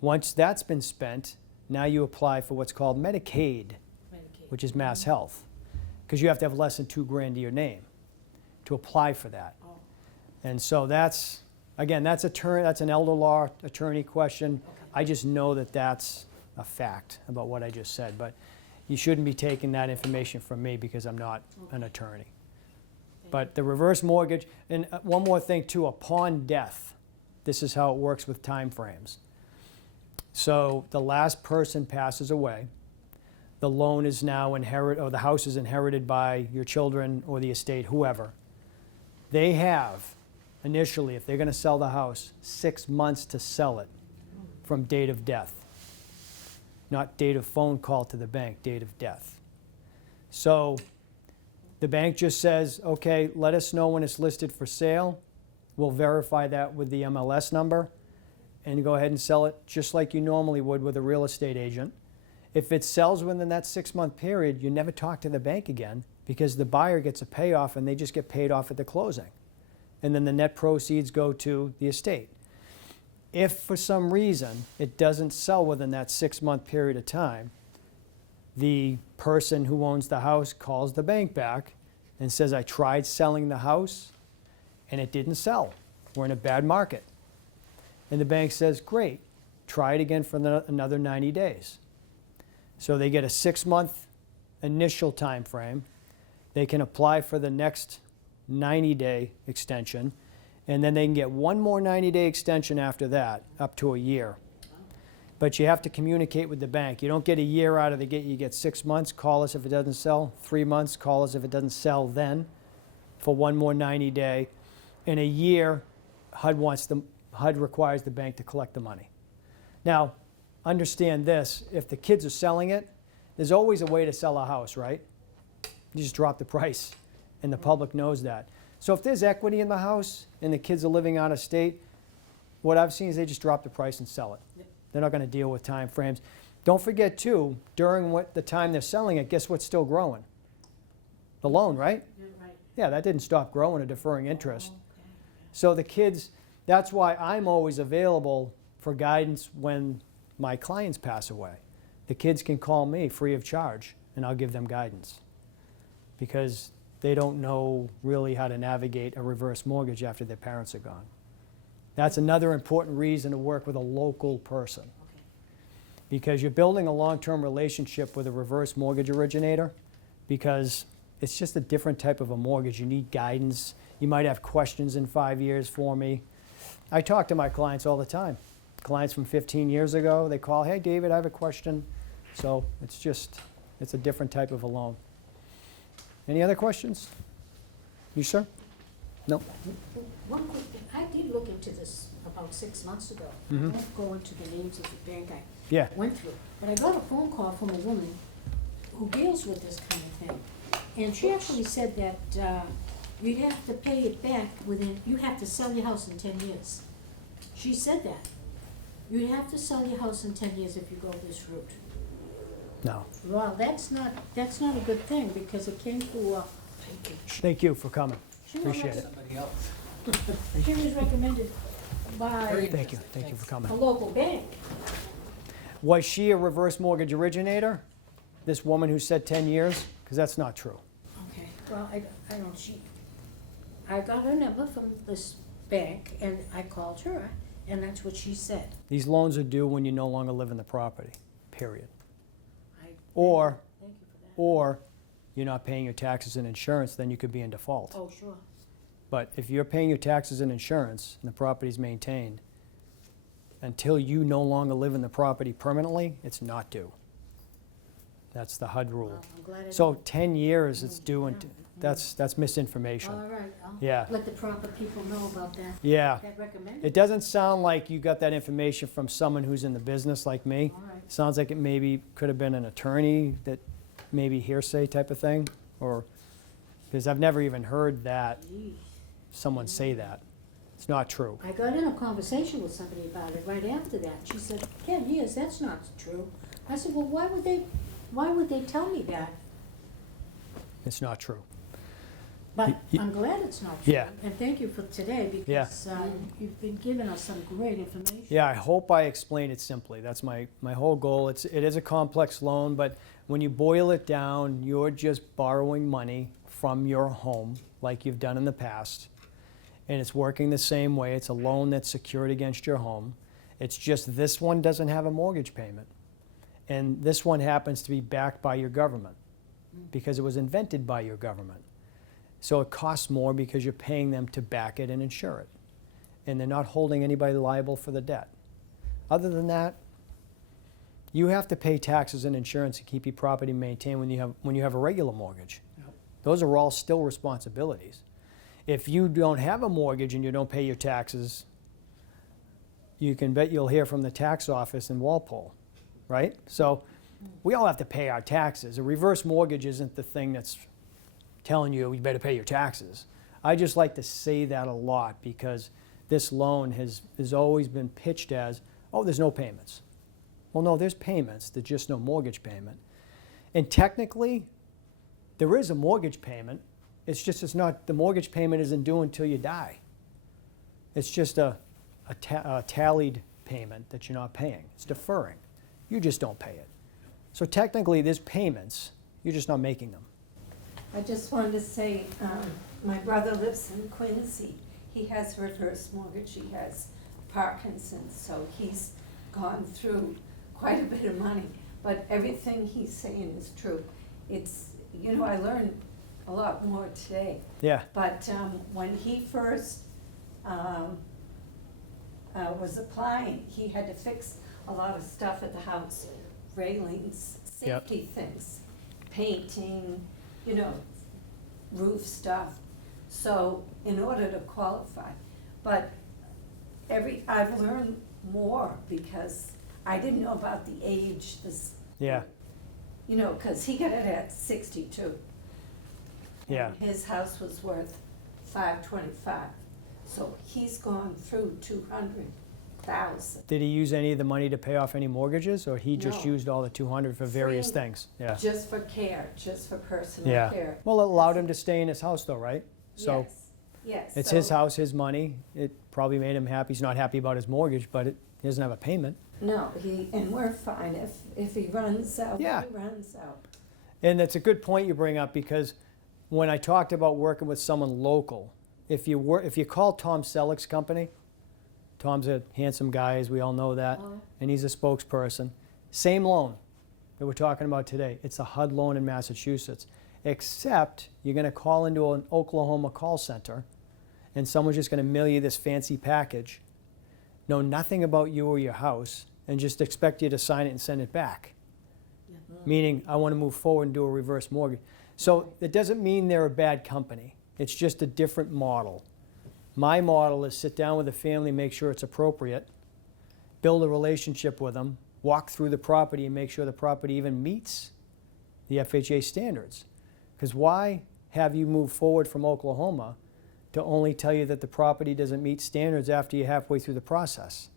Once that's been spent, now you apply for what's called Medicaid, Medicaid. which is Mass Health, because you have to have less than $2,000 to your name to apply for that. Oh, And so that's, again, that's an elder law attorney question. okay. I just know that that's a fact about what I just said, but you shouldn't be taking that information from me because I'm not an attorney. But the reverse mortgage, and one more thing too, upon death, this is how it works with time frames. So the last person passes away, the loan is now inherited, or the house is inherited by your children or the estate, whoever. They have, initially, if they're going to sell the house, 6 months to sell it from date of death. Not date of phone call to the bank, date of death. So the bank just says, okay, let us know when it's listed for sale. We'll verify that with the MLS number and go ahead and sell it just like you normally would with a real estate agent. If it sells within that 6-month period, you never talk to the bank again because the buyer gets a payoff and they just get paid off at the closing. And then the net proceeds go to the estate. If for some reason it doesn't sell within that 6-month period of time, the person who owns the house calls the bank back and says, I tried selling the house and it didn't sell. We're in a bad market. And the bank says, great, try it again for another 90 days. So they get a 6-month initial time frame. They can apply for the next 90-day extension, and then they can get one more 90-day extension after that, up to a year. But you have to communicate with the bank. You don't get a year out of the gate. You get 6 months, call us if it doesn't sell. 3 months, call us if it doesn't sell then for one more 90-day. In a year, HUD requires the bank to collect the money. Now, understand this, if the kids are selling it, there's always a way to sell a house, right? You just drop the price, and the public knows that. So if there's equity in the house and the kids are living out of state, what I've seen is they just drop the price and sell it. Yep. They're not going to deal with time frames. Don't forget, too, during the time they're selling it, guess what's still growing? The loan, right? You're right. Yeah, that didn't stop growing or deferring interest. Okay. So the kids, that's why I'm always available for guidance when my clients pass away. The kids can call me free of charge, and I'll give them guidance because they don't know really how to navigate a reverse mortgage after their parents are gone. That's another important reason to work with a local person Okay. because you're building a long-term relationship with a reverse mortgage originator because it's just a different type of a mortgage. You need guidance. You might have questions in 5 years for me. I talk to my clients all the time. Clients from 15 years ago, they call, hey, David, I have a question. So it's a different type of a loan. Any other questions? You, sir? No? One quick thing, I did look into this about 6 months ago. Mhm. I won't go into the names of the bank I Yeah. went through, but I got a phone call from a woman who deals with this kind of thing. And she actually said that you'd have to pay it back you have to sell your house in 10 years. She said that. You'd have to sell your house in 10 years if you go this route. No. Well, that's not a good thing, because it came through, Thank you for coming. she was Appreciate it. Somebody else. she was recommended by Thank you for coming. a local bank. Was she a reverse mortgage originator? This woman who said 10 years? Because that's not true. Okay, well, I don't, I got her number from this bank, and I called her, and that's what she said. These loans are due when you no longer live in the property, period. I- Or, Thank you for that. or you're not paying your taxes and insurance, then you could be in default. Oh, sure. But if you're paying your taxes and insurance and the property's maintained, until you no longer live in the property permanently, it's not due. That's the HUD rule. Well, I'm glad I So didn't- 10 years it's due, and that's misinformation. All right, Yeah. I'll let the proper people know about that. Yeah. That recommended. It doesn't sound like you got that information from someone who's in the business like me. All right. Sounds like it maybe could have been an attorney, that maybe hearsay type of thing, or, because I've never even heard that, Gee. someone say that. It's not true. I got in a conversation with somebody about it right after that. She said, 10 years, that's not true. I said, well, why would they tell me that? It's not true. But Y- I'm glad it's not true. Yeah. And thank you for today, because you've been giving us some great information. Yeah, I hope I explained it simply. That's my whole goal. It is a complex loan, but when you boil it down, you're just borrowing money from your home like you've done in the past. And it's working the same way. It's a loan that's secured against your home. It's just this one doesn't have a mortgage payment. And this one happens to be backed by your government because it was invented by your government. So it costs more because you're paying them to back it and insure it. And they're not holding anybody liable for the debt. Other than that, you have to pay taxes and insurance to keep your property maintained when you have a regular mortgage. Yep. Those are all still responsibilities. If you don't have a mortgage and you don't pay your taxes, you can bet you'll hear from the tax office in Walpole, right? So we all have to pay our taxes. A reverse mortgage isn't the thing that's telling you better pay your taxes. I just like to say that a lot because this loan has always been pitched as, oh, there's no payments. Well, no, there's payments. There's just no mortgage payment. And technically, there is a mortgage payment. It's just the mortgage payment isn't due until you die. It's just a tallied payment that you're not paying. It's deferring. You just don't pay it. So technically, there's payments. You're just not making them. I just wanted to say, my brother lives in Quincy. He has reverse mortgage, he has Parkinson's, so he's gone through quite a bit of money. But everything he's saying is true. It's, I learned a lot more today. Yeah. But when he first was applying, he had to fix a lot of stuff at the house, railings, Yep. safety things, painting, roof stuff. So in order to qualify, but I've learned more because I didn't know about the age, Yeah. because he got it at 62. Yeah. And his house was worth $525, so he's gone through 200,000. Did he use any of the money to pay off any mortgages, or he just No. used all the 200 for various Free. things? Yeah. Just for care, just for personal Yeah. care. Well, it allowed him to stay in his house, though, right? So Yes, yes. it's so- his house, his money. It probably made him happy. He's not happy about his mortgage, but he doesn't have a payment. No, and we're fine if he runs out, Yeah. he runs out. And that's a good point you bring up, because when I talked about working with someone local, if you call Tom Selleck's company, Tom's a handsome guy, as we all know that, Oh. and he's a spokesperson. Same loan that we're talking about today. It's a HUD loan in Massachusetts, except you're going to call into an Oklahoma call center, and someone's just going to mail you this fancy package, know nothing about you or your house, and just expect you to sign it and send it back. Meaning, I want to move forward and do a reverse mortgage. So it doesn't mean they're a bad company. It's just a different model. My model is sit down with the family, make sure it's appropriate, build a relationship with them, walk through the property and make sure the property even meets the FHA standards. Because why have you moved forward from Oklahoma to only tell you that the property doesn't meet standards after you're halfway through the process?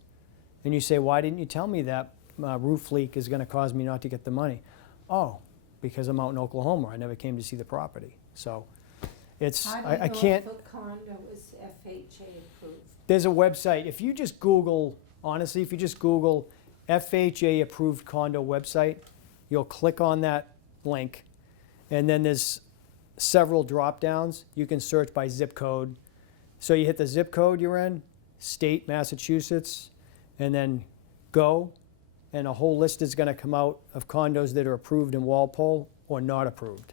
And you say, why didn't you tell me that roof leak is going to cause me not to get the money? Oh, because I'm out in Oklahoma. I never came to see the property. So it's, I can't. How do you know if a condo is FHA approved? There's a website. If you just Google, honestly, if you just Google FHA approved condo website, you'll click on that link, and then there's several drop downs. You can search by zip code. So you hit the zip code you're in, state, Massachusetts, and then go, and a whole list is going to come out of condos that are approved in Walpole or not approved.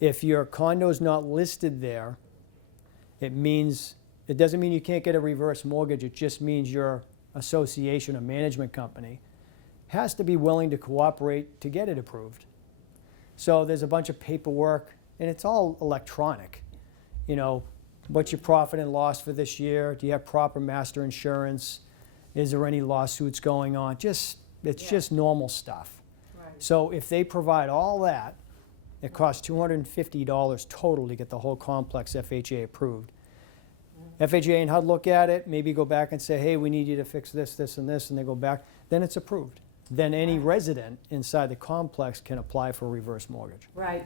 If your condo's not listed there, it doesn't mean you can't get a reverse mortgage. It just means your association or management company has to be willing to cooperate to get it approved. So there's a bunch of paperwork, and it's all electronic. You know, what's your profit and loss for this year? Do you have proper master insurance? Is there any lawsuits going on? It's just normal stuff. Right. So if they provide all that, it costs $250 total to get the whole complex FHA approved. FHA and HUD look at it, maybe go back and say, hey, we need you to fix this, this, and this, and they go back, then it's approved. Then any resident inside the complex can apply for a reverse mortgage. Right.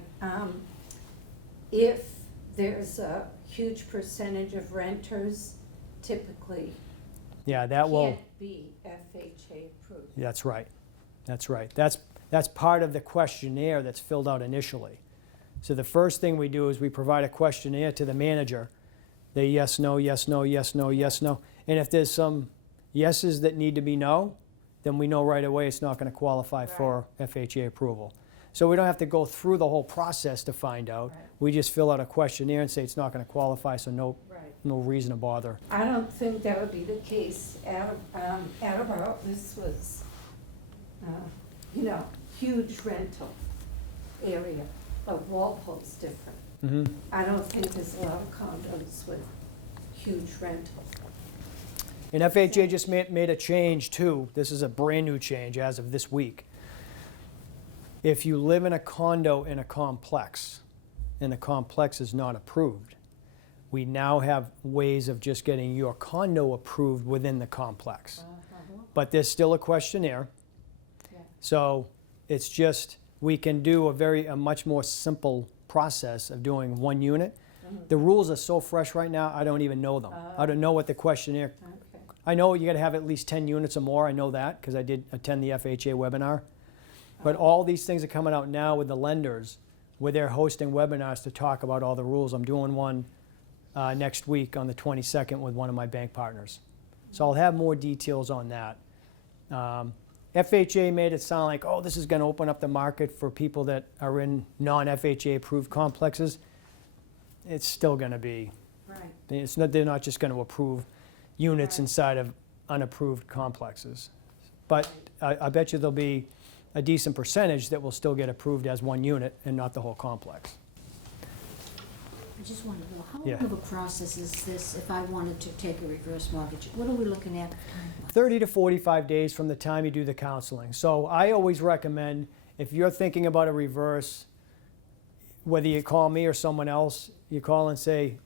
If there's a huge percentage of renters, typically Yeah, that will. can't be FHA approved. That's right. That's right. That's part of the questionnaire that's filled out initially. So the first thing we do is we provide a questionnaire to the manager. They yes, no, yes, no, yes, no, yes, no. And if there's some yeses that need to be no, then we know right away it's not going to qualify for FHA approval. So we don't have to go through the whole process to find out. Right. We just fill out a questionnaire and say it's not going to qualify, so no reason to bother. I don't think that would be the case. Attleboro, this was, huge rental area, but Walpole's different. Mm-hmm. I don't think there's a lot of condos with huge rental. And FHA just made a change too. This is a brand new change as of this week. If you live in a condo in a complex, and the complex is not approved, we now have ways of just getting your condo approved within the complex. But there's still a questionnaire. Yeah. So it's just, we can do a much more simple process of doing one unit. The rules are so fresh right now, I don't even know them. I don't know what the questionnaire. Okay. I know you got to have at least 10 units or more. I know that because I did attend the FHA webinar. But all these things are coming out now with the lenders, where they're hosting webinars to talk about all the rules. I'm doing one next week on the 22nd with one of my bank partners. So I'll have more details on that. FHA made it sound like, oh, this is going to open up the market for people that are in non-FHA approved complexes. It's still going to be, Right. they're not just going to approve units Right. inside of unapproved complexes. But I bet you there'll be a decent percentage that will still get approved as one unit and not the whole complex. I just want to know, how Yeah. long of a process is this if I wanted to take a reverse mortgage? What are we looking at? 30 to 45 days from the time you do the counseling. So I always recommend, if you're thinking about a reverse, whether you call me or someone else, you call and say,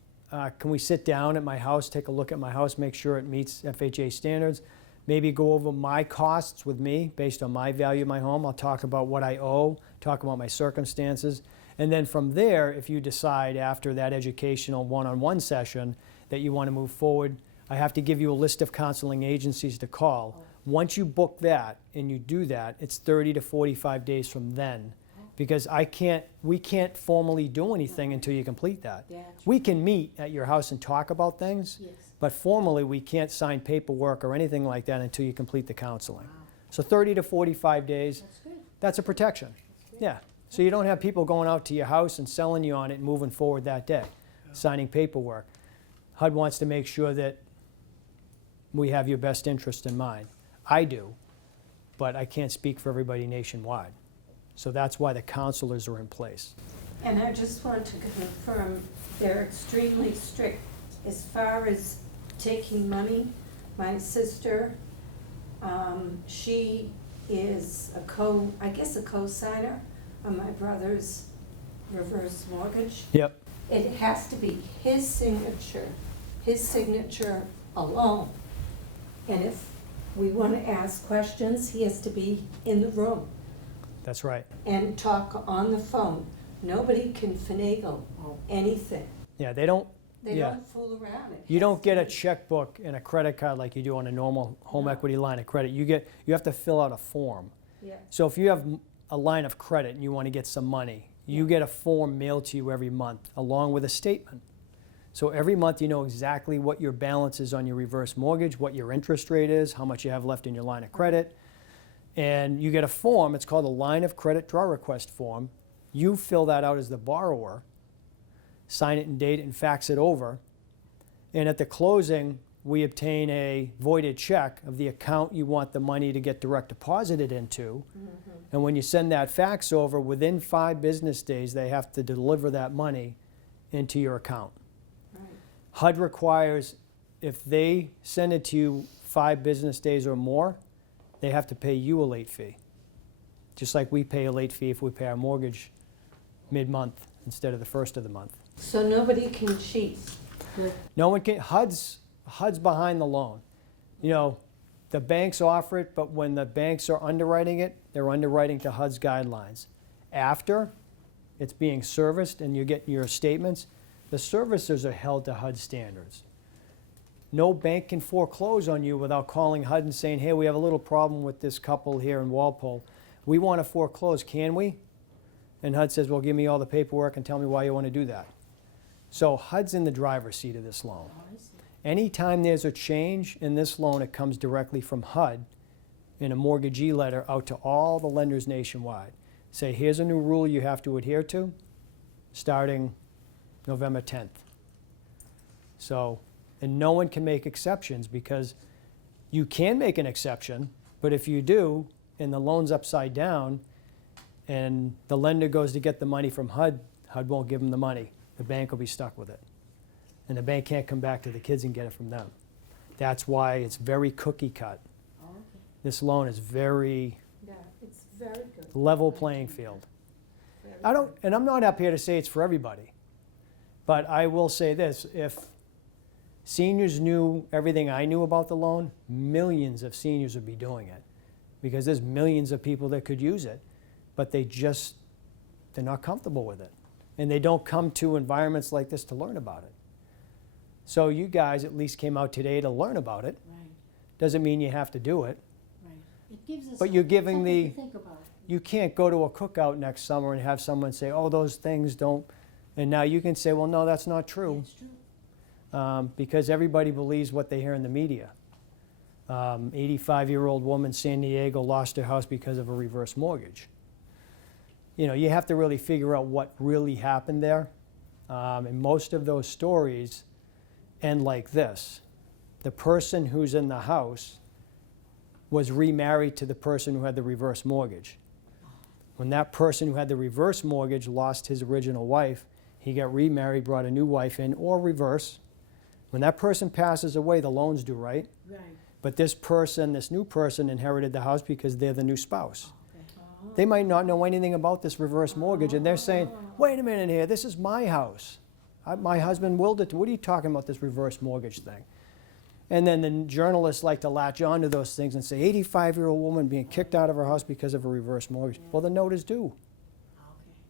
can we sit down at my house, take a look at my house, make sure it meets FHA standards, maybe go over my costs with me based on my value of my home. I'll talk about what I owe, talk about my circumstances. And then from there, if you decide after that educational one-on-one session that you want to move forward, I have to give you a list of counseling agencies to call. Once you book that and you do that, it's 30 to 45 days from then. Because we can't formally do anything until you complete that. Yeah. We can meet at your house and talk about things, Yes. but formally we can't sign paperwork or anything like that until you complete the counseling. Wow. So 30 to 45 days, That's good. that's a protection. Yeah. So you don't have people going out to your house and selling you on it and moving forward that day, signing paperwork. HUD wants to make sure that we have your best interest in mind. I do, but I can't speak for everybody nationwide. So that's why the counselors are in place. And I just want to confirm, they're extremely strict as far as taking money. My sister, she is a co-signer on my brother's reverse mortgage, Yep. it has to be his signature alone. And if we want to ask questions, he has to be in the room That's right. and talk on the phone. Nobody can finagle anything. Yeah, they don't. They Yeah. don't fool around. It You has don't to get a be- checkbook and a credit card like you do on a normal home No. equity line of credit. You have to fill out a form. Yes. So if you have a line of credit and you want to get some money, you get a form mailed to you every month along with a statement. So every month you know exactly what your balance is on your reverse mortgage, what your interest rate is, how much you have left in your line of credit. And you get a form, it's called a line of credit draw request form. You fill that out as the borrower, sign it and date it and fax it over. And at the closing, we obtain a voided check of the account you want the money to get direct deposited into. And when you send that fax over, within 5 business days, they have to deliver that money into your account. Right. HUD requires, if they send it to you 5 business days or more, they have to pay you a late fee. Just like we pay a late fee if we pay our mortgage mid-month instead of the first of the month. So nobody can cheat. No one can, HUD's behind the loan. You know, the banks offer it, but when the banks are underwriting it, they're underwriting to HUD's guidelines. After it's being serviced and you get your statements, the servicers are held to HUD standards. No bank can foreclose on you without calling HUD and saying, hey, we have a little problem with this couple here in Walpole. We want to foreclose, can we? And HUD says, well, give me all the paperwork and tell me why you want to do that. So HUD's in the driver's seat of this loan. Anytime there's a change in this loan, it comes directly from HUD in a mortgagee letter out to all the lenders nationwide. Say, here's a new rule you have to adhere to starting November 10th. So, and no one can make exceptions because you can make an exception, but if you do, and the loan's upside down, and the lender goes to get the money from HUD, HUD won't give them the money. The bank will be stuck with it. And the bank can't come back to the kids and get it from them. That's why it's very cookie cut. This loan is very Yeah, it's very good. level playing field. Very And I'm not up here to say it's for everybody, but I will say this, if seniors knew everything I knew about the loan, millions of seniors would be doing it because there's millions of people that could use it, but they're not comfortable with it. And they don't come to environments like this to learn about it. So you guys at least came out today to learn about it. Right, Doesn't mean you have to do it. right. It gives us But you're giving something the- to think about. You can't go to a cookout next summer and have someone say, oh, those things don't, and now you can say, well, no, that's not true. It's true. Because everybody believes what they hear in the media. 85-year-old woman in San Diego lost her house because of a reverse mortgage. You know, you have to really figure out what really happened there. And most of those stories end like this. The person who's in the house was remarried to the person who had the reverse mortgage. When that person who had the reverse mortgage lost his original wife, he got remarried, brought a new wife in, or reverse. When that person passes away, the loan's due, right? Right. But this person, this new person, inherited the house because they're the new spouse. Okay. They might not know anything about this reverse mortgage, and they're saying, wait a minute here, this is my house. My husband willed it to, what are you talking about, this reverse mortgage thing? And then the journalists like to latch on to those things and say, 85-year-old woman being kicked out of her house because of a reverse mortgage. Well, the note is due. Okay.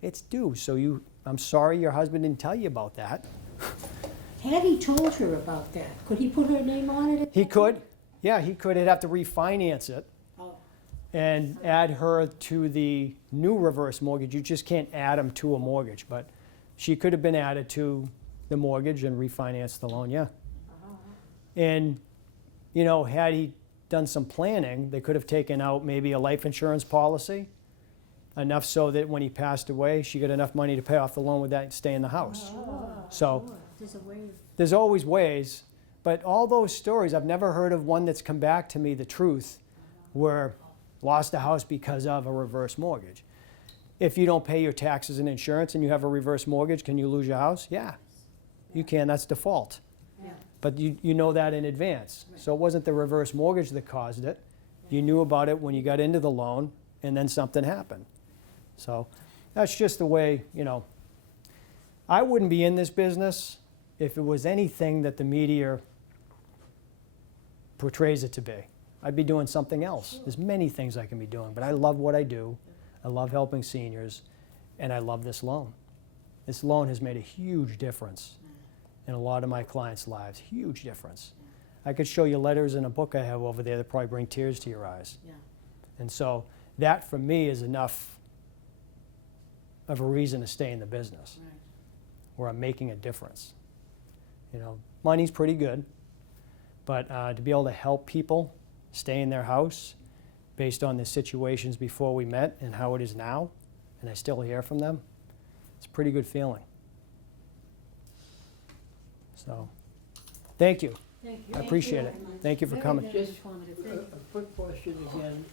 It's due, so I'm sorry your husband didn't tell you about that. Had he told her about that, could he put her name on it? He could, yeah, he could. He'd have to refinance it Oh, and add her to the new reverse mortgage. You just can't add them to a mortgage, but she could have been added to the mortgage and refinanced the loan, yeah. And, you know, had he done some planning, they could have taken out maybe a life insurance policy, enough so that when he passed away, she got enough money to pay off the loan with that and stay in the house. So sure. There's a way of, there's always ways, but all those stories, I've never heard of one that's come back to me, the truth, where lost a house because of a reverse mortgage. If you don't pay your taxes and insurance and you have a reverse mortgage, can you lose your house? Yeah, you can, that's default. yeah. But you know that in advance. So it wasn't the reverse mortgage that caused it. You knew about it when you got into the loan, and then something happened. So that's just the way, you know, I wouldn't be in this business if it was anything that the media portrays it to be. I'd be doing something else. There's many things I can be doing, but I love what I do. I love helping seniors, and I love this loan. This loan has made a huge difference in a lot of my clients' lives, huge difference. I could show you letters in a book I have over there that probably bring tears to your eyes. Yeah. And so that, for me, is enough of a reason to stay in the business, Right. where I'm making a difference. You know, money's pretty good, but to be able to help people stay in their house based on the situations before we met and how it is now, and I still hear from them, it's a pretty good feeling. So, thank you. Thank you. I appreciate it. Thank you for Very, coming. very Just informative. a Thank you. quick question again.